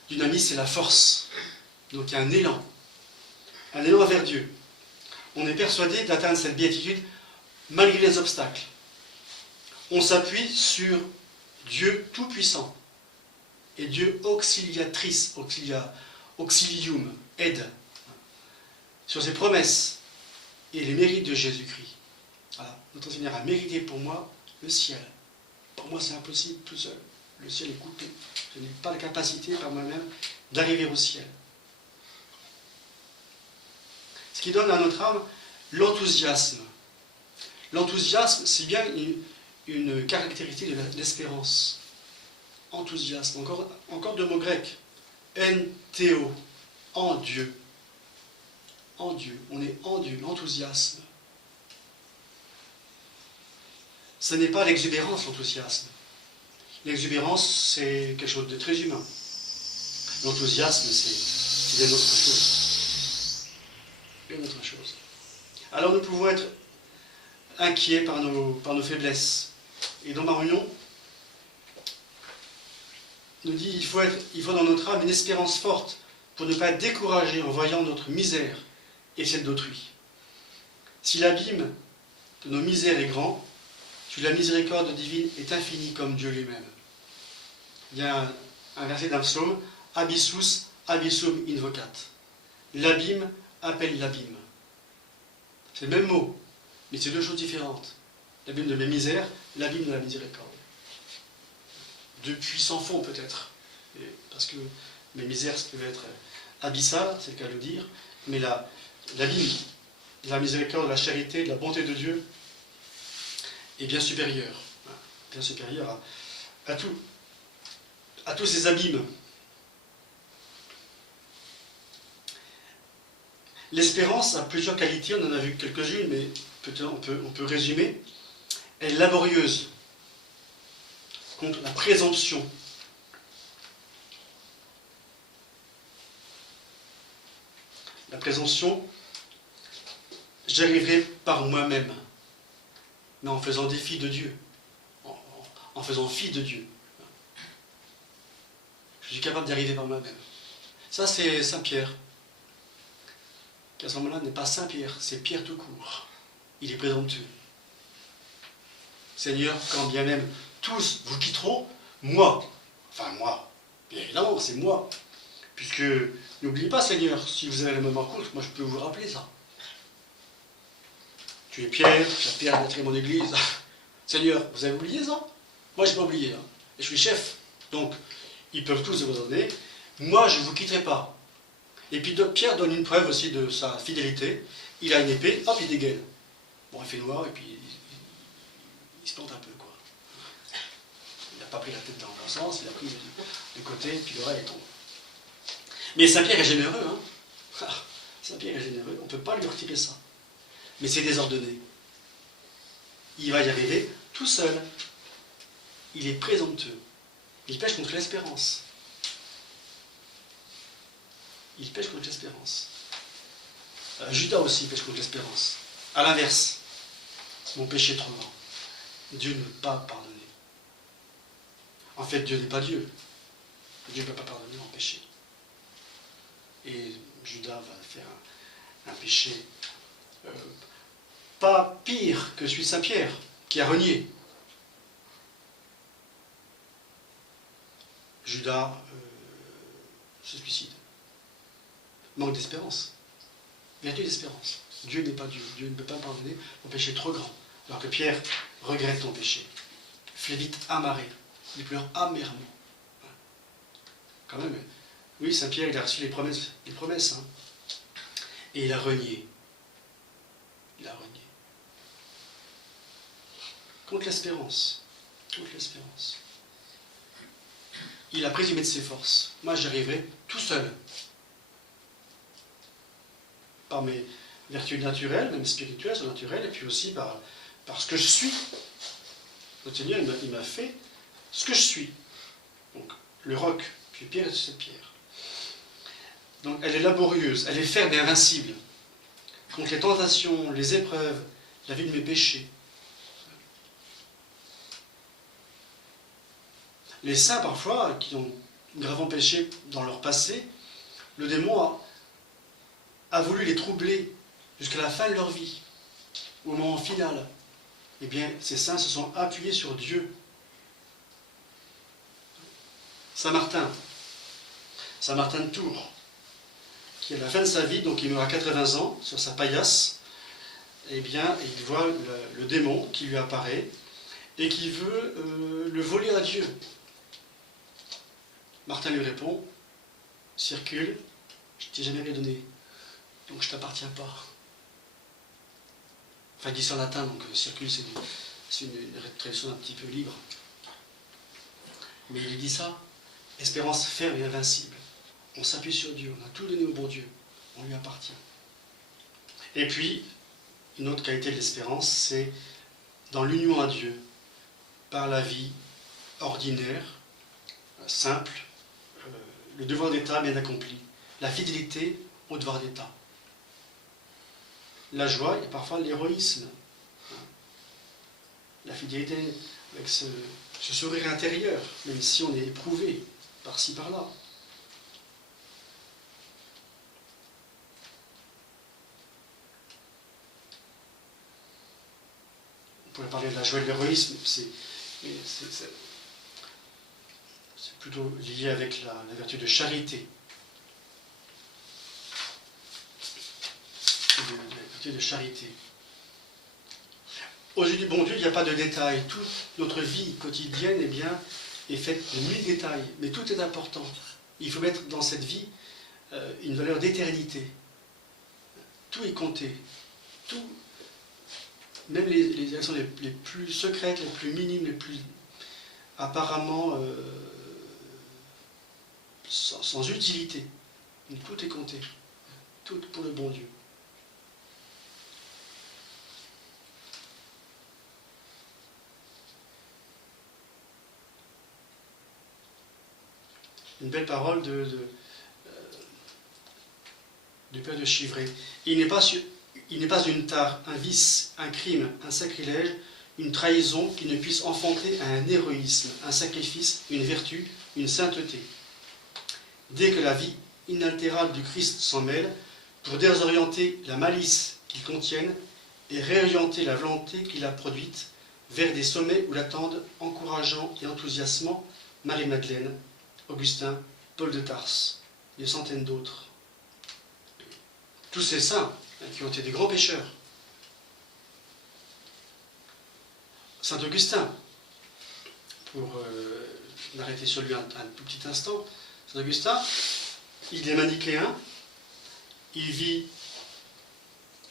dynamis, c'est la force. Donc il y a un élan vers Dieu. On est persuadé d'atteindre cette béatitude malgré les obstacles. On s'appuie sur Dieu tout-puissant et Dieu auxiliatrice, auxilium, aide, sur ses promesses et les mérites de Jésus-Christ. Voilà. Notre Seigneur a mérité pour moi le ciel. Pour moi, c'est impossible tout seul. Le ciel est coupé. Je n'ai pas la capacité par moi-même d'arriver au ciel. Ce qui donne à notre âme L'enthousiasme. L'enthousiasme, c'est bien une caractéristique de l'espérance. Enthousiasme, encore deux mots grecs. En-théo, en Dieu. En Dieu, on est en Dieu, l'enthousiasme. Ce n'est pas l'exubérance, l'enthousiasme. L'exubérance, c'est quelque chose de très humain. L'enthousiasme, c'est bien autre chose. Bien autre chose. Alors nous pouvons être inquiets par nos faiblesses. Et dans Marion, nous dit il faut dans notre âme une espérance forte pour ne pas être découragé en voyant notre misère et celle d'autrui. Si l'abîme de nos misères est grand, si la miséricorde divine est infinie comme Dieu lui-même. Il y a un verset d'un psaume, Abyssus, abyssum invocat. L'abîme appelle l'abîme. C'est le même mot, mais c'est deux choses différentes. L'abîme de mes misères, l'abîme de la miséricorde. Deux puissants fonds peut-être, parce que mes misères peuvent être abyssales, c'est le cas de le dire, mais l'abîme de la miséricorde, de la charité, de la bonté de Dieu est bien supérieur à tous ces abîmes. L'espérance a plusieurs qualités, on en a vu quelques-unes, mais peut-être on peut résumer. Elle est laborieuse contre la présomption. La présomption, j'arriverai par moi-même, mais en faisant défi de Dieu, en faisant fi de Dieu. Je suis capable d'y arriver par moi-même. Ça, c'est Saint Pierre, qui à ce moment-là n'est pas Saint Pierre, c'est Pierre tout court. Il est présomptueux. Seigneur, quand bien même tous vous quitteront, moi, bien évidemment, c'est moi. Puisque, n'oubliez pas, Seigneur, si vous avez la mémoire courte, moi je peux vous rappeler ça. Tu es Pierre, tu as pénétré mon église. Seigneur, vous avez oublié ça? Moi je n'ai pas oublié, hein. Et je suis chef. Donc, ils peuvent tous vous donner. Moi, je ne vous quitterai pas. Et puis Pierre donne une preuve aussi de sa fidélité. Il a une épée, hop, il dégaine. Bon, il fait noir, et puis il se plante un peu, quoi. Il n'a pas pris la tête dans le bon sens, il a pris du côté, et puis l'oreille tombe. Mais Saint-Pierre est généreux, hein. Saint-Pierre est généreux, on ne peut pas lui retirer ça. Mais c'est désordonné. Il va y arriver tout seul. Il est présomptueux. Il pêche contre l'espérance. Il pêche contre l'espérance. Judas aussi pêche contre l'espérance. À l'inverse, mon péché est trop grand. Dieu ne peut pas pardonner. En fait, Dieu n'est pas Dieu. Dieu ne peut pas pardonner mon péché. Et Judas va faire un péché pas pire que celui de Saint-Pierre, qui a renié. Judas se suicide. Manque d'espérance. Vertu d'espérance. Dieu n'est pas Dieu. Dieu ne peut pas pardonner mon péché trop grand. Alors que Pierre regrette ton péché. Flévite amarré. Il pleure amèrement. Quand même, oui, Saint-Pierre, il a reçu les promesses, hein. Et il a renié. Il a renié. Contre l'espérance. Contre l'espérance. Il a présumé de ses forces. Moi, j'y arriverai tout seul. Par mes vertus naturelles, même spirituelles, surnaturelles, et puis aussi par ce que je suis. Le Seigneur, il m'a fait ce que je suis. Donc, le roc, puis Pierre et cette pierre. Donc, elle est laborieuse, elle est ferme et invincible. Contre les tentations, les épreuves, la vie de mes péchés. Les saints, parfois, qui ont gravement péché dans leur passé, le démon a voulu les troubler jusqu'à la fin de leur vie, au moment final. Eh bien, ces saints se sont appuyés sur Dieu. Saint Martin de Tours, qui à la fin de sa vie, donc il meurt à 80 ans, sur sa paillasse, eh bien, il voit le démon qui lui apparaît et qui veut le voler à Dieu. Martin lui répond, circule, je ne t'ai jamais rien donné, donc je ne t'appartiens pas. Enfin, il dit ça en latin, donc circule, c'est une traduction un petit peu libre. Mais il dit ça, espérance ferme et invincible. On s'appuie sur Dieu, on a tout donné au bon Dieu, on lui appartient. Et puis, une autre qualité de l'espérance, c'est dans l'union à Dieu, par la vie ordinaire, simple, le devoir d'État bien accompli, la fidélité au devoir d'État. La joie et parfois l'héroïsme. La fidélité avec ce sourire intérieur, même si on est éprouvé par-ci par-là. On pourrait parler de la joie et de l'héroïsme, c'est plutôt lié avec la vertu de charité. La vertu de charité. Aux yeux du bon Dieu, il n'y a pas de détails. Toute notre vie quotidienne est faite de mille détails, mais tout est important. Il faut mettre dans cette vie une valeur d'éternité. Tout est compté. Tout, même les actions les plus secrètes, les plus minimes, les plus apparemment sans utilité. Mais tout est compté. Tout pour le bon Dieu. Une belle parole du père de Chivray. Il n'est pas une tare, un vice, un crime, un sacrilège, une trahison qui ne puisse enfanter un héroïsme, un sacrifice, une vertu, une sainteté. Dès que la vie inaltérable du Christ s'en mêle, pour désorienter la malice qu'ils contiennent et réorienter la volonté qu'il a produite vers des sommets où l'attendent encourageant et enthousiasmant Marie-Madeleine, Augustin, Paul de Tarse, et des centaines d'autres. Tous ces saints qui ont été des grands pécheurs. Saint Augustin, pour m'arrêter sur lui un tout petit instant, Saint Augustin, il est manichéen, il vit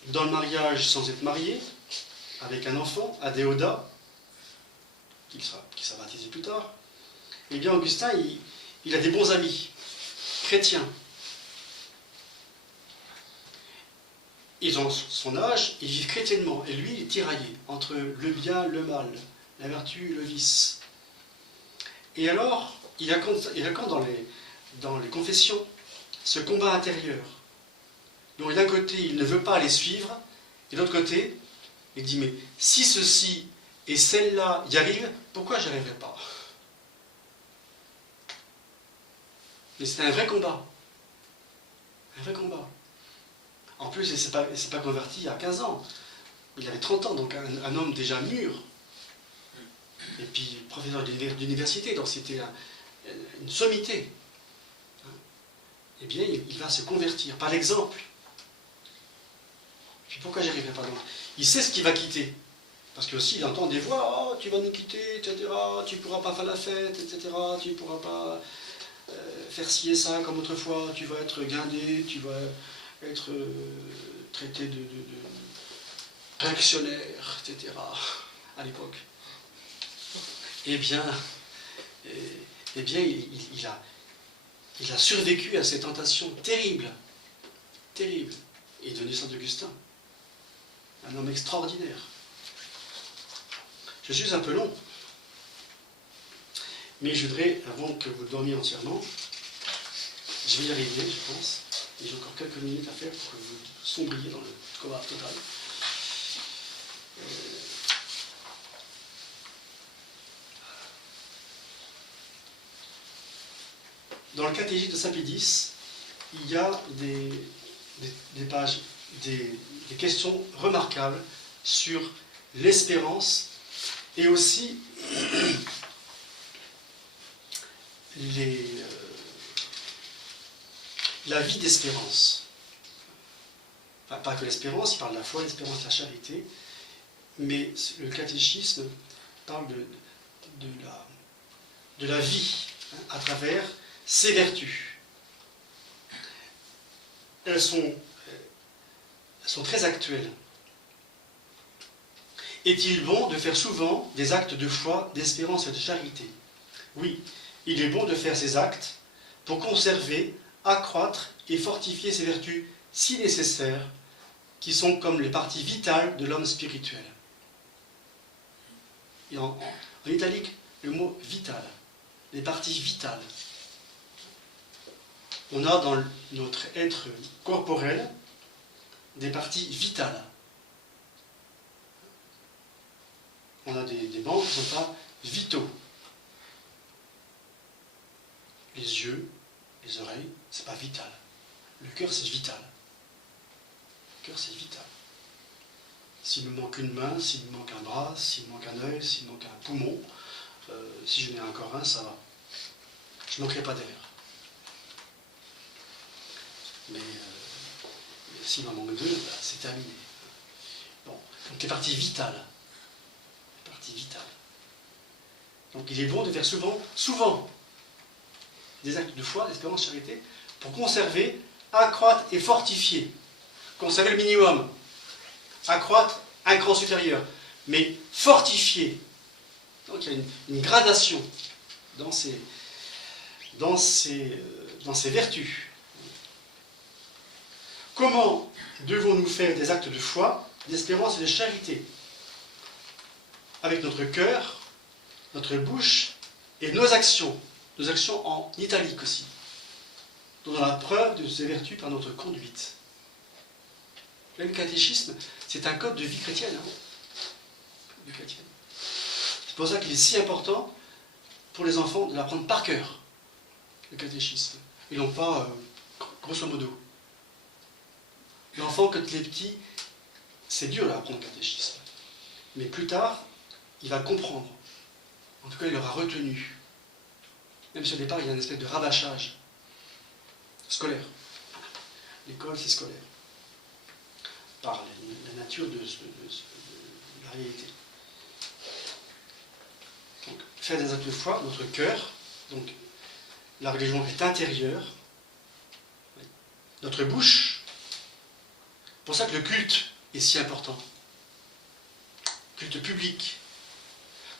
dans le mariage sans être marié, avec un enfant, Adéoda, qui sera baptisé plus tard. Eh bien, Augustin, il a des bons amis, chrétiens. Ils ont son âge, ils vivent chrétiennement. Et lui, il est tiraillé entre le bien, le mal, la vertu, le vice. Et alors, il raconte dans les confessions ce combat intérieur. Donc d'un côté, il ne veut pas les suivre, et de l'autre côté, il dit, mais si ceci et celle-là y arrivent, pourquoi je n'y arriverai pas? Mais c'est un vrai combat. Un vrai combat. En plus, il ne s'est pas converti à 15 ans. Il avait 30 ans, donc un homme déjà mûr. Et puis professeur d'université, donc c'était une sommité. Eh bien, il va se convertir par l'exemple. Puis pourquoi j'y arriverai pas donc? Il sait ce qu'il va quitter. Parce que aussi, il entend des voix, oh, tu vas nous quitter, etc. Tu ne pourras pas faire la fête, etc. Tu ne pourras pas faire ci et ça comme autrefois. Tu vas être guindé, tu vas être traité de réactionnaire, etc. à l'époque. Eh bien, il a survécu à ces tentations terribles. Terribles. Il est devenu Saint Augustin. Un homme extraordinaire. Je suis un peu long, mais je voudrais, avant que vous dormiez entièrement, je vais y arriver, je pense, et j'ai encore quelques minutes à faire pour que vous sombriez dans le combat total. Dans le catéchisme de Saint-Pédis, il y a des pages, des questions remarquables sur l'espérance et aussi la vie d'espérance. Enfin, pas que l'espérance, il parle de la foi, l'espérance, la charité, mais le catéchisme parle de la vie à travers ses vertus. Elles sont très actuelles. Est-il bon de faire souvent des actes de foi, d'espérance et de charité? Oui, il est bon de faire ces actes pour conserver, accroître et fortifier ces vertus si nécessaires, qui sont comme les parties vitales de l'homme spirituel. Et en italique, le mot vital, les parties vitales. On a dans notre être corporel des parties vitales. On a des membres qui ne sont pas vitaux. Les yeux, les oreilles, c'est pas vital. Le cœur, c'est vital. Le cœur, c'est vital. S'il me manque une main, s'il me manque un bras, s'il me manque un œil, s'il me manque un poumon, si je n'ai encore un, ça va. Je ne manquerai pas d'air. Mais s'il m'en manque deux, c'est terminé. Bon, donc les parties vitales. Les parties vitales. Donc il est bon de faire souvent, des actes de foi, d'espérance, de charité, pour conserver, accroître et fortifier. Conserver le minimum. Accroître un cran supérieur. Mais fortifier. Donc il y a une gradation dans ces vertus. Comment devons-nous faire des actes de foi, d'espérance et de charité? Avec notre cœur, notre bouche et nos actions en italique aussi, donnant la preuve de ces vertus par notre conduite. Le catéchisme, c'est un code de vie chrétienne. C'est pour ça qu'il est si important pour les enfants de l'apprendre par cœur, le catéchisme, et non pas grosso modo. L'enfant, quand il est petit, c'est dur d'apprendre le catéchisme. Mais plus tard, il va comprendre. En tout cas, il aura retenu. Même si au départ, il y a une espèce de rabâchage scolaire. L'école, c'est scolaire. Par la nature de la réalité. Donc, faire des actes de foi, notre cœur. Donc, la religion est intérieure. Notre bouche. C'est pour ça que le culte est si important. Culte public.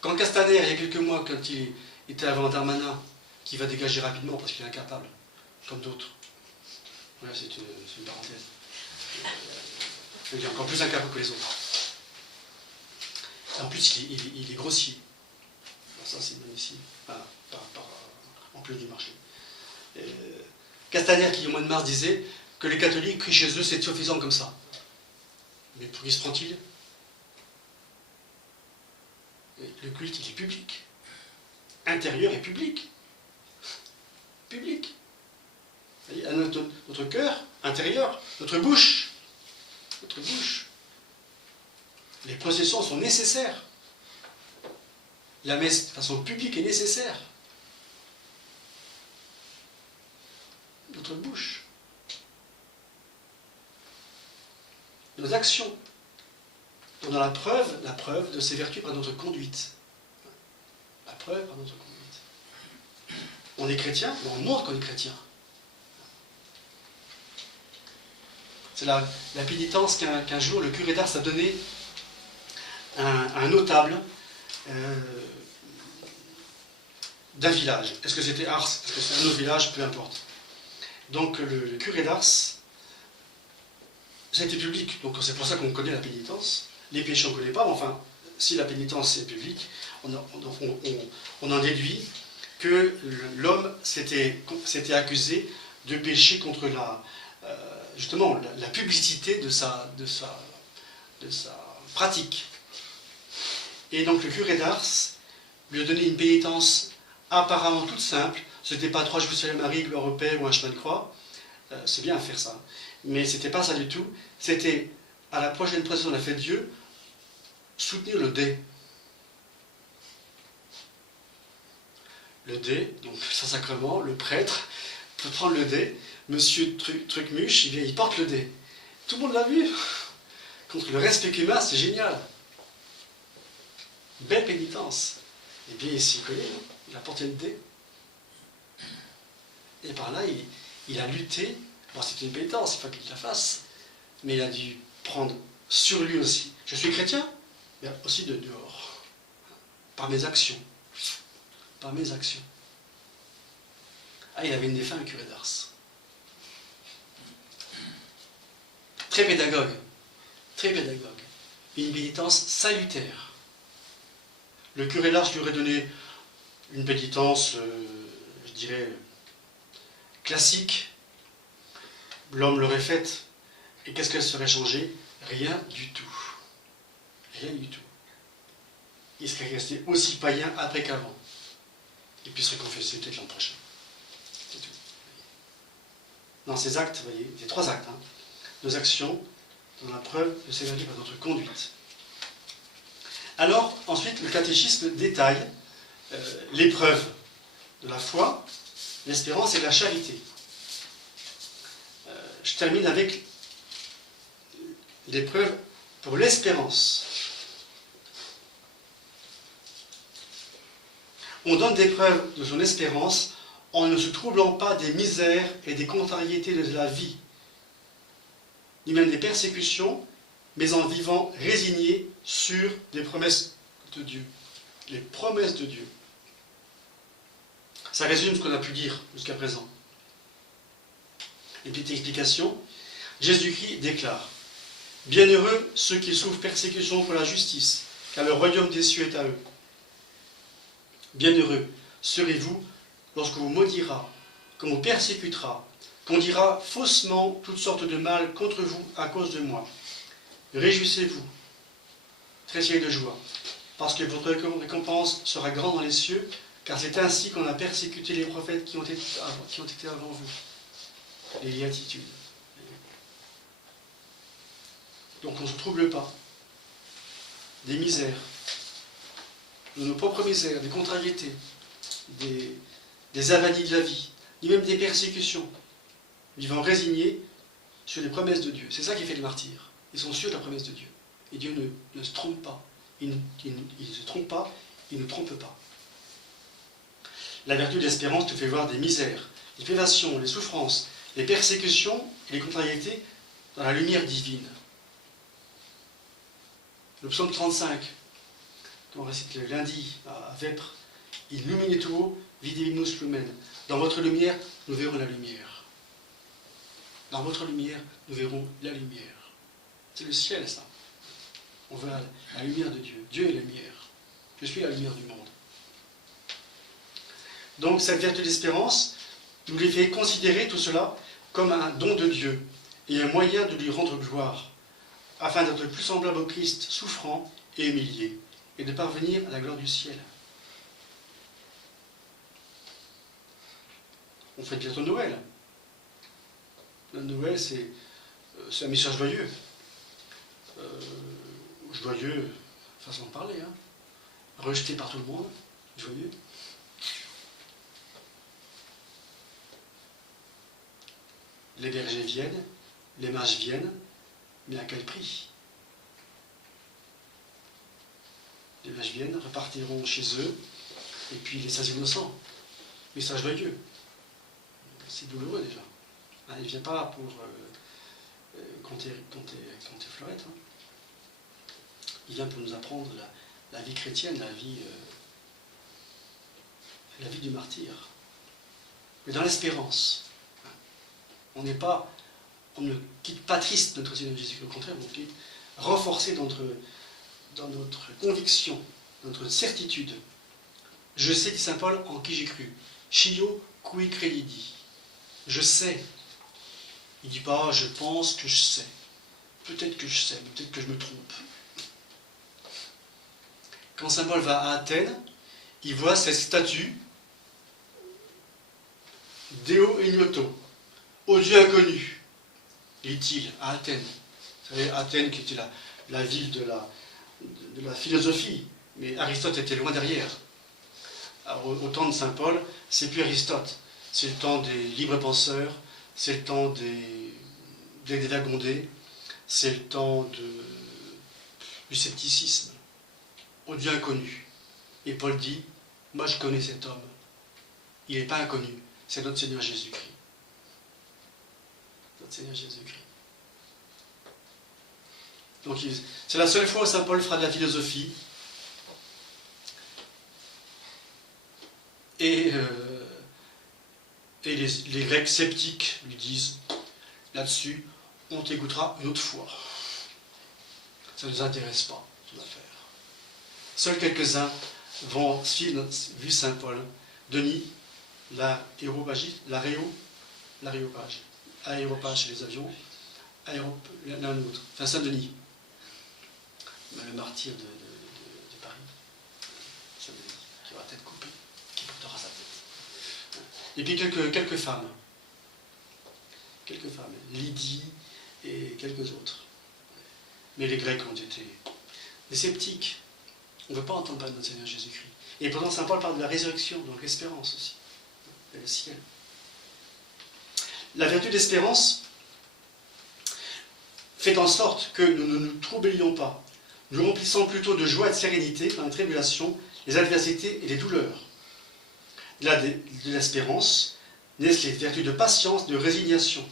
Quand Castaner, il y a quelques mois, quand il était avant Darmanin, qui va dégager rapidement parce qu'il est incapable, comme d'autres. Ouais, c'est une parenthèse. Il est encore plus incapable que les autres. Et en plus, il est grossier. Alors ça, c'est magnifique. En plus du marché. Castaner, qui au mois de mars disait que les catholiques crient chez eux, c'est suffisant comme ça. Mais pour qui se prend-il? Le culte, il est public. Intérieur et public. Public. À notre cœur, intérieur, notre bouche. Notre bouche. Les processions sont nécessaires. La messe de façon publique est nécessaire. Notre bouche. Nos actions. On a la preuve de ces vertus par notre conduite. La preuve par notre conduite. On est chrétien, mais on montre qu'on est chrétien. C'est la pénitence qu'un jour le curé d'Ars a donné à un notable d'un village. Est-ce que c'était Ars? Est-ce que c'est un autre village? Peu importe. Donc le curé d'Ars, ça a été public, donc c'est pour ça qu'on connaît la pénitence. Les péchés on ne connaît pas, mais enfin, si la pénitence est publique, on en déduit que l'homme s'était accusé de pécher contre justement la publicité de sa pratique. Et donc le curé d'Ars lui a donné une pénitence apparemment toute simple. Ce n'était pas 3 jours sur la Marie, gloire au Père ou un chemin de croix. C'est bien à faire ça. Mais ce n'était pas ça du tout. C'était, à la prochaine procession de la fête de Dieu, soutenir le dé. Le dé, donc Saint-Sacrement, le prêtre peut prendre le dé. Monsieur Trucmuche, il porte le dé. Tout le monde l'a vu. Contre le respect humain, c'est génial. Belle pénitence. Et bien, il s'y connaît, hein. Il a porté le dé. Et par là, il a lutté. Bon, c'est une pénitence, il faut qu'il la fasse. Mais il a dû prendre sur lui aussi. Je suis chrétien, mais aussi de dehors, par mes actions. Par mes actions. Ah, il avait une défunte, le curé d'Ars. Très pédagogue. Très pédagogue. Une pénitence salutaire. Le curé d'Ars lui aurait donné une pénitence, je dirais, classique. L'homme l'aurait faite. Et qu'est-ce qu'elle serait changée? Rien du tout. Rien du tout. Il serait resté aussi païen après qu'avant. Et puis serait confessé peut-être l'an prochain. C'est tout. Dans ces actes, vous voyez, c'est 3 actes. Nos actions, dans la preuve de sévérité par notre conduite. Alors, ensuite, le catéchisme détaille l'épreuve de la foi, l'espérance et la charité. Je termine avec l'épreuve pour l'espérance. On donne des preuves de son espérance en ne se troublant pas des misères et des contrariétés de la vie, ni même des persécutions, mais en vivant résigné sur les promesses de Dieu. Les promesses de Dieu. Ça résume ce qu'on a pu dire jusqu'à présent. Une petite explication. Jésus-Christ déclare: Bienheureux ceux qui souffrent persécution pour la justice, car le royaume des cieux est à eux. Bienheureux serez-vous lorsque vous maudira, qu'on vous persécutera, qu'on dira faussement toutes sortes de mal contre vous à cause de moi. Réjouissez-vous, tressaillez de joie, parce que votre récompense sera grande dans les cieux, car c'est ainsi qu'on a persécuté les prophètes qui ont été avant vous. Les béatitudes. Donc on ne se trouble pas des misères, de nos propres misères, des contrariétés, des avanies de la vie, ni même des persécutions, vivant résignés sur les promesses de Dieu. C'est ça qui fait les martyrs. Ils sont sûrs de la promesse de Dieu. Et Dieu ne se trompe pas. Il ne se trompe pas, il ne trompe pas. La vertu de l'espérance te fait voir des misères, les privations, les souffrances, les persécutions et les contrariétés dans la lumière divine. Le psaume 35, qu'on récite le lundi à Vêpres, Illuminetur videmus lumen. Dans votre lumière, nous verrons la lumière. Dans votre lumière, nous verrons la lumière. C'est le ciel, ça. On voit la lumière de Dieu. Dieu est la lumière. Je suis la lumière du monde. Donc, cette vertu d'espérance nous les fait considérer tout cela comme un don de Dieu et un moyen de lui rendre gloire, afin d'être plus semblable au Christ souffrant et humilié, et de parvenir à la gloire du ciel. On fête bientôt Noël. Noël, c'est un message joyeux. Joyeux, façon de parler, hein. Rejeté par tout le monde, joyeux. Les bergers viennent, les mages viennent, mais à quel prix? Les mages viennent, repartiront chez eux, et puis les saints innocents. Message joyeux. C'est douloureux déjà. Il ne vient pas pour compter fleurette. Hein. Il vient pour nous apprendre la vie chrétienne, la vie du martyr. Mais dans l'espérance. On ne quitte pas triste notre Seigneur Jésus, au contraire, on quitte renforcé dans notre conviction, dans notre certitude. Je sais, dit saint Paul, en qui j'ai cru. Chio qui credidi. Je sais. Il ne dit pas je pense que je sais. Peut-être que je sais, peut-être que je me trompe. Quand saint Paul va à Athènes, il voit cette statue Deo ignoto, au Dieu inconnu, dit-il, à Athènes. Vous savez, Athènes qui était la ville de la philosophie, mais Aristote était loin derrière. Alors, au temps de saint Paul, c'est plus Aristote. C'est le temps des libres penseurs, c'est le temps des dévagondés, c'est le temps du scepticisme, au Dieu inconnu. Et Paul dit, moi je connais cet homme. Il n'est pas inconnu, c'est notre Seigneur Jésus-Christ. Notre Seigneur Jésus-Christ. Donc c'est la seule fois où saint Paul fera de la philosophie. Et les Grecs sceptiques lui disent, là-dessus, on t'écoutera une autre fois. Ça ne nous intéresse pas, cette affaire. Seuls quelques-uns vont suivre, vu saint Paul. Denis, l'aéropage, chez les avions, l'un ou l'autre. Enfin, Saint-Denis, le martyr de Paris, Saint-Denis, qui aura la tête coupée, qui portera sa tête. Et puis quelques femmes, Lydie et quelques autres. Mais les Grecs ont été des sceptiques. On ne veut pas entendre parler de notre Seigneur Jésus-Christ. Et pourtant, saint Paul parle de la résurrection, donc l'espérance aussi, et le ciel. La vertu d'espérance fait en sorte que nous ne nous troublions pas, nous remplissons plutôt de joie et de sérénité dans les tribulations, les adversités et les douleurs. De l'espérance naissent les vertus de patience, de résignation,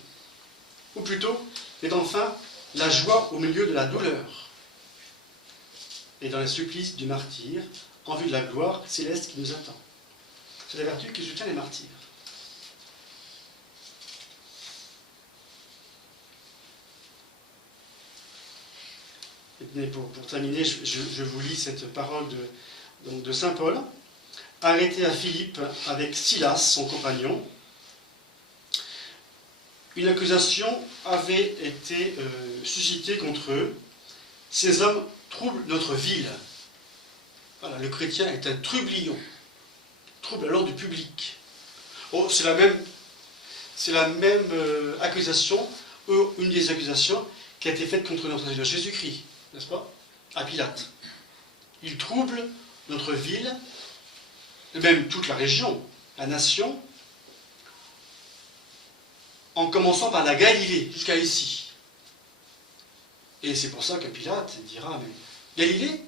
ou plutôt, est enfin la joie au milieu de la douleur, et dans les supplices du martyr, en vue de la gloire céleste qui nous attend. C'est la vertu qui soutient les martyrs. Et pour terminer, je vous lis cette parole de saint Paul. Arrêté à Philippe avec Silas, son compagnon, une accusation avait été suscitée contre eux. Ces hommes troublent notre ville. Voilà, le chrétien est un trublion, trouble à l'ordre du public. Oh, c'est la même accusation, une des accusations qui a été faite contre notre Seigneur Jésus-Christ, n'est-ce pas, à Pilate. Il trouble notre ville, et même toute la région, la nation, en commençant par la Galilée, jusqu'à ici. Et c'est pour ça que Pilate dira, mais Galilée?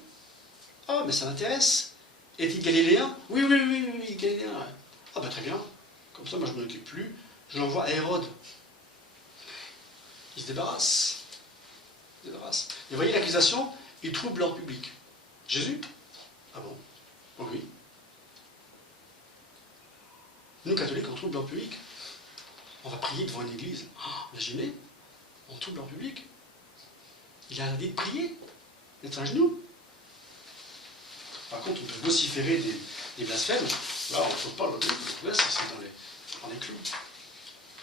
Ah, mais ça m'intéresse. Est-il galiléen? Oui, galiléen. Ah, ben très bien. Comme ça, moi je ne m'en occupe plus. Je l'envoie à Hérode. Il se débarrasse. Et vous voyez l'accusation, il trouble l'ordre public. Jésus? Ah bon? Oh oui. Nous, catholiques, on trouble l'ordre public. On va prier devant une église. Oh, imaginez, on trouble l'ordre public. Il a interdit de prier, d'être à genoux. Par contre, on peut vociférer des blasphèmes. Là, on ne trouve pas l'ordre public. Là, c'est dans les clous.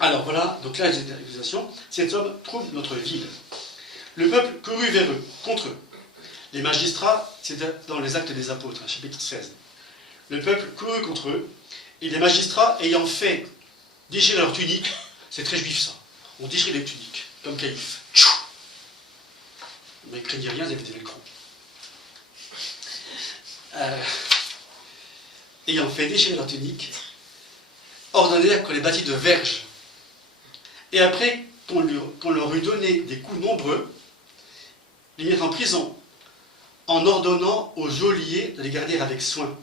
Alors voilà, donc là, les accusations. Cet homme trouble notre ville. Le peuple courut vers eux, contre eux. Les magistrats, c'est dans les Actes des Apôtres, chapitre 16. Le peuple courut contre eux, et les magistrats ayant fait déchirer leur tunique, c'est très juif ça, on déchire les tuniques, comme Caïphe. Mais ils ne craignaient rien, ils avaient des velcro. Ayant fait déchirer leur tunique, ordonnèrent qu'on les bâtit de verges. Et après qu'on leur eut donné des coups nombreux, les mirent en prison, en ordonnant aux geôliers de les garder avec soin.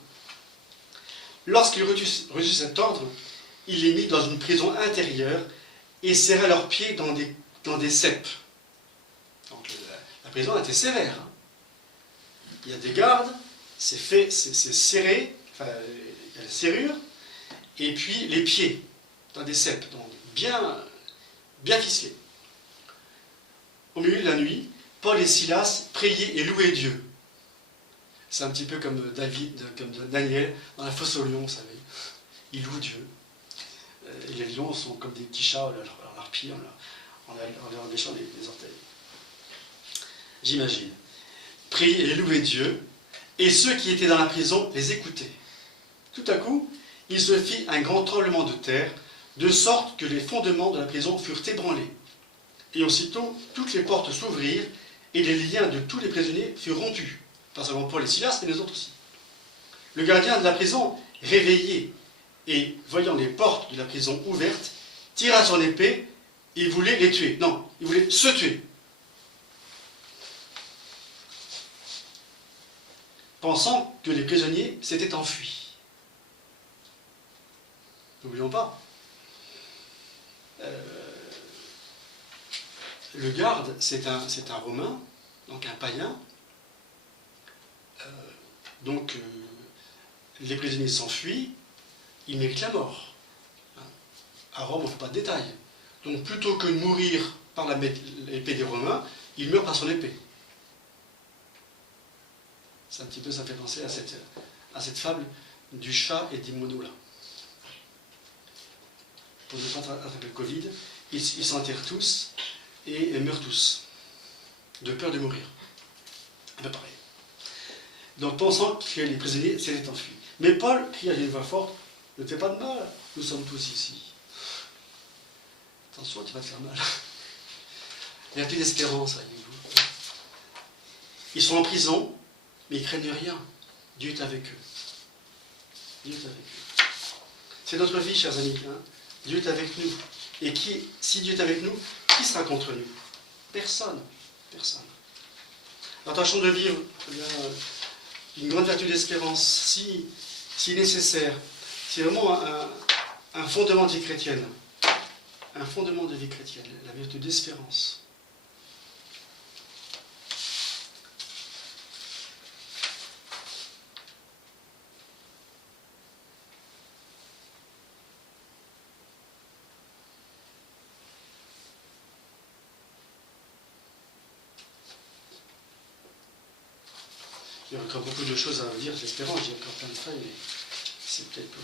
Lorsqu'ils reçurent cet ordre, il les mit dans une prison intérieure et serra leurs pieds dans des ceps. Donc la prison était sévère. Hein. Il y a des gardes, c'est serré, enfin, il y a la serrure, et puis les pieds dans des ceps, donc bien ficelés. Au milieu de la nuit, Paul et Silas priaient et louaient Dieu. C'est un petit peu comme Daniel dans la fosse aux lions, vous savez. Il loue Dieu. Et les lions sont comme des petits chats, on leur pille en leur léchant les orteils. J'imagine. Prier et louer Dieu, et ceux qui étaient dans la prison les écoutaient. Tout à coup, il se fit un grand tremblement de terre, de sorte que les fondements de la prison furent ébranlés. Et aussitôt, toutes les portes s'ouvrirent, et les liens de tous les prisonniers furent rompus. Pas seulement Paul et Silas, mais les autres aussi. Le gardien de la prison, réveillé, et voyant les portes de la prison ouvertes, tira son épée et voulait les tuer. Non, il voulait se tuer. Pensant que les prisonniers s'étaient enfuis. N'oublions pas. Le garde, c'est un Romain, donc un païen. Donc les prisonniers s'enfuient, ils méritent la mort. À Rome, on ne fait pas de détails. Donc plutôt que de mourir par l'épée des Romains, il meurt par son épée. C'est un petit peu, ça fait penser à cette fable du chat et des moineaux là. Pour ne pas attraper le Covid, ils s'enterrent tous et meurent tous, de peur de mourir. Un peu pareil. Donc pensant que les prisonniers s'étaient enfuis. Mais Paul crie à une voix forte, ne te fais pas de mal, nous sommes tous ici. Attention, tu vas te faire mal. Il n'y a plus d'espérance, voyez-vous. Ils sont en prison, mais ils ne craignent rien. Dieu est avec eux. Dieu est avec eux. C'est notre vie, chers amis. Hein. Dieu est avec nous. Et si Dieu est avec nous, qui sera contre nous? Personne. Personne. Alors tâchons de vivre une grande vertu d'espérance, si nécessaire. C'est vraiment un fondement de vie chrétienne. Un fondement de vie chrétienne, la vertu d'espérance. Il y a encore beaucoup de choses à dire, j'espère. J'ai encore plein de feuilles, mais c'est peut-être pour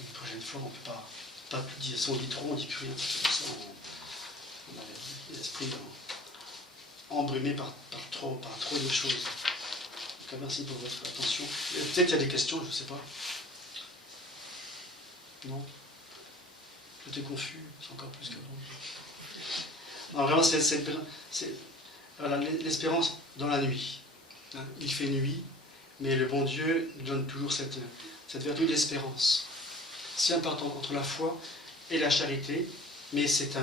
une prochaine fois. On ne peut pas tout dire. Si on dit trop, on ne dit plus rien. Comme ça, on a l'esprit embrumé par trop de choses. Donc, merci pour votre attention. Peut-être qu'il y a des questions, je ne sais pas. Non? J'étais confus, c'est encore plus qu'avant. Non, vraiment, c'est voilà, l'espérance dans la nuit. Il fait nuit, mais le bon Dieu nous donne toujours cette vertu d'espérance. Si importante entre la foi et la charité, mais c'est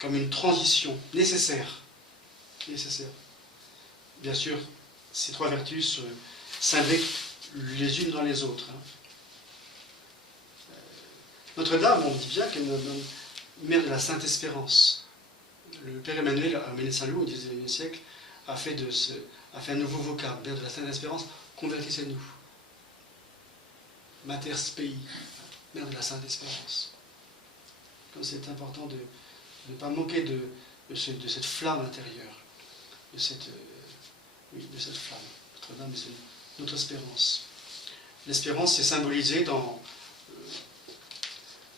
comme une transition nécessaire. Bien sûr, ces trois vertus s'imbriquent les unes dans les autres. Notre-Dame, on dit bien qu'elle est une mère de la Sainte Espérance. Le Père Emmanuel, à Méné-Saint-Loup, au XIXe siècle, a fait un nouveau vocable, mère de la Sainte Espérance, convertissez-nous. Mater Spei, mère de la Sainte Espérance. Comme c'est important de ne pas manquer de cette flamme intérieure, de cette flamme. Notre-Dame, c'est notre espérance. L'espérance, c'est symbolisé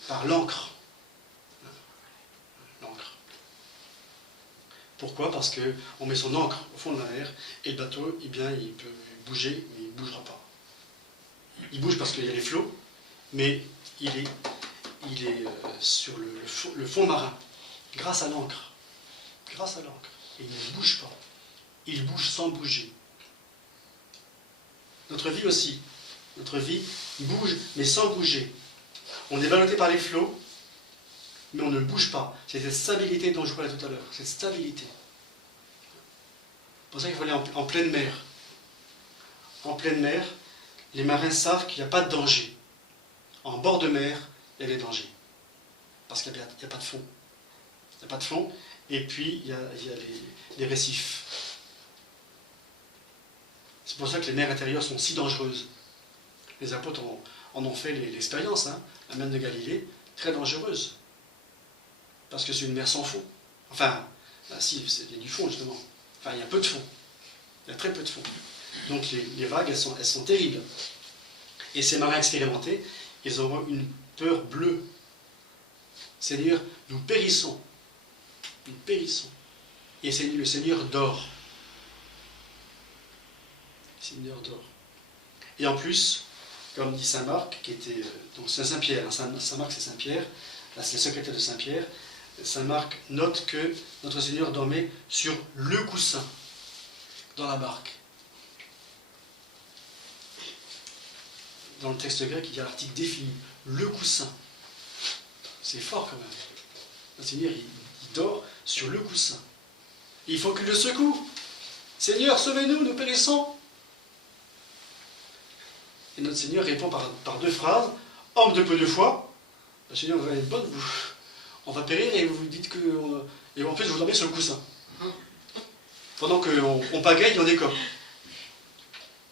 par l'encre. L'encre. Pourquoi? Parce qu'on met son encre au fond de la mer, et le bateau, eh bien, il peut bouger, mais il ne bougera pas. Il bouge parce qu'il y a les flots, mais il est sur le fond marin, grâce à l'encre. Grâce à l'encre. Et il ne bouge pas. Il bouge sans bouger. Notre vie aussi. Notre vie bouge, mais sans bouger. On est ballotté par les flots, mais on ne bouge pas. C'est cette stabilité dont je parlais tout à l'heure. Cette stabilité. C'est pour ça qu'il faut aller en pleine mer. En pleine mer, les marins savent qu'il n'y a pas de danger. En bord de mer, il y a des dangers. Parce qu'il n'y a pas de fond. Il n'y a pas de fond. Et puis, il y a les récifs. C'est pour ça que les mers intérieures sont si dangereuses. Les apôtres en ont fait l'expérience. La mer de Galilée, très dangereuse. Parce que c'est une mer sans fond. Enfin, si, il y a du fond, justement. Enfin, il y a peu de fond. Il y a très peu de fond. Donc les vagues, elles sont terribles. Et ces marins expérimentés, ils auront une peur bleue. Seigneur, nous périssons. Nous périssons. Et le Seigneur dort. Le Seigneur dort. Et en plus, comme dit saint Marc, qui était. Donc c'est Saint-Pierre, saint Marc c'est Saint-Pierre, là c'est le secrétaire de Saint-Pierre. Saint Marc note que notre Seigneur dormait sur le coussin, dans la barque. Dans le texte grec, il y a l'article défini, le coussin. C'est fort quand même. Le Seigneur, il dort sur le coussin. Et il faut qu'il le secoue. Seigneur, sauvez-nous, nous périssons. Et notre Seigneur répond par deux phrases. Homme de peu de foi, le Seigneur, vous avez une bonne bouche. On va périr et vous dites que... Et en fait, je vous dormez sur le coussin. pendant qu'on pagaille, on écope.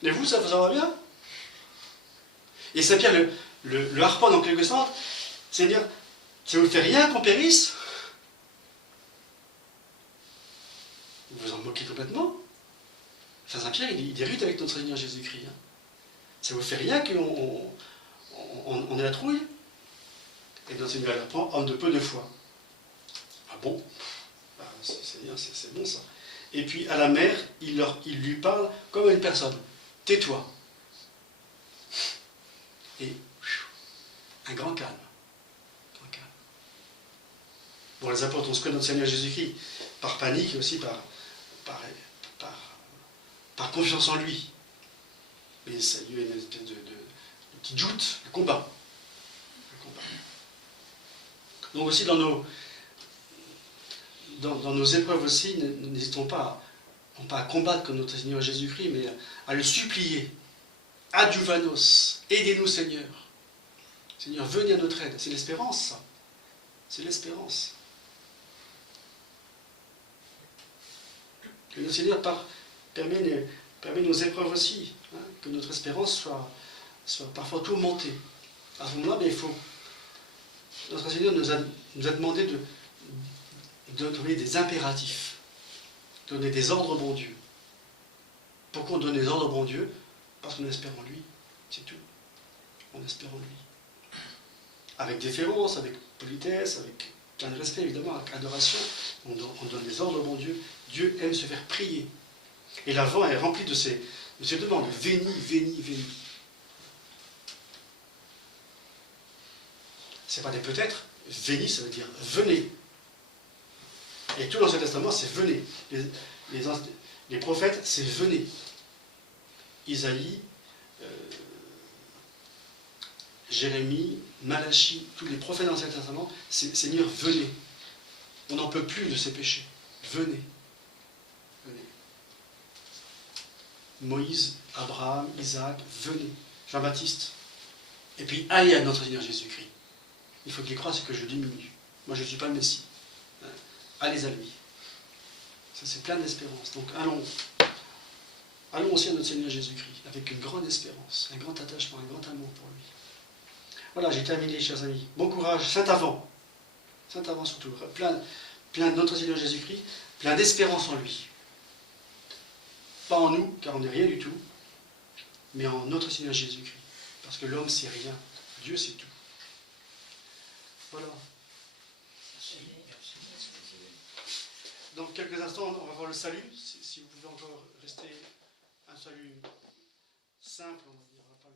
Mais vous, ça va bien? Et Saint Pierre le harponne en quelque sorte, c'est-à-dire, ça ne vous fait rien qu'on périsse? Vous vous en moquez complètement. Saint Pierre, il hérite avec notre Seigneur Jésus-Christ. Hein. Ça ne vous fait rien qu'on ait la trouille? Et notre Seigneur leur prend homme de peu de foi. Ah bon? C'est bon ça. Et puis à la mère, il lui parle comme à une personne. Tais-toi. Et un grand calme. Bon, les apôtres, on se connaît notre Seigneur Jésus-Christ par panique et aussi par confiance en lui. Mais ça y a une espèce de petite joute, le combat. Donc aussi dans nos épreuves aussi, n'hésitons pas non pas à combattre comme notre Seigneur Jésus-Christ, mais à le supplier. Adjuvanos, aidez-nous Seigneur. Seigneur, venez à notre aide. C'est l'espérance, ça. C'est l'espérance. Que le Seigneur permet nos épreuves aussi, hein, que notre espérance soit parfois tourmentée. À ce moment-là, notre Seigneur nous a demandé de donner des impératifs, de donner des ordres au bon Dieu. Pourquoi on donne des ordres au bon Dieu? Parce qu'on espère en lui, c'est tout. On espère en lui. Avec déférence, avec politesse, avec plein de respect évidemment, avec adoration, on donne des ordres au bon Dieu. Dieu aime se faire prier. Et l'Avent est rempli de ces demandes. Véni, véni, véni. C'est pas des peut-être. Véni, ça veut dire venez. Et tout l'Ancien Testament, c'est venez. Les prophètes, c'est venez. Isaïe, Jérémie, Malachie, tous les prophètes de l'Ancien Testament, c'est Seigneur, venez. On n'en peut plus de ces péchés. Venez. Venez. Moïse, Abraham, Isaac, venez. Jean-Baptiste. Et puis, allez à notre Seigneur Jésus-Christ. Il faut qu'il croie ce que je diminue. Moi, je ne suis pas le Messie. Allez à lui. Ça, c'est plein d'espérance. Donc, allons aussi à notre Seigneur Jésus-Christ, avec une grande espérance, un grand attachement, un grand amour pour lui. Voilà, j'ai terminé, chers amis. Bon courage, Saint-Avant. Saint-Avant surtout. Plein de notre Seigneur Jésus-Christ, plein d'espérance en lui. Pas en nous, car on n'est rien du tout, mais en notre Seigneur Jésus-Christ. Parce que l'homme, c'est rien. Dieu, c'est tout. Voilà. Dans quelques instants, on va voir le salut. Si vous pouvez encore rester un salut simple, on va dire, pas le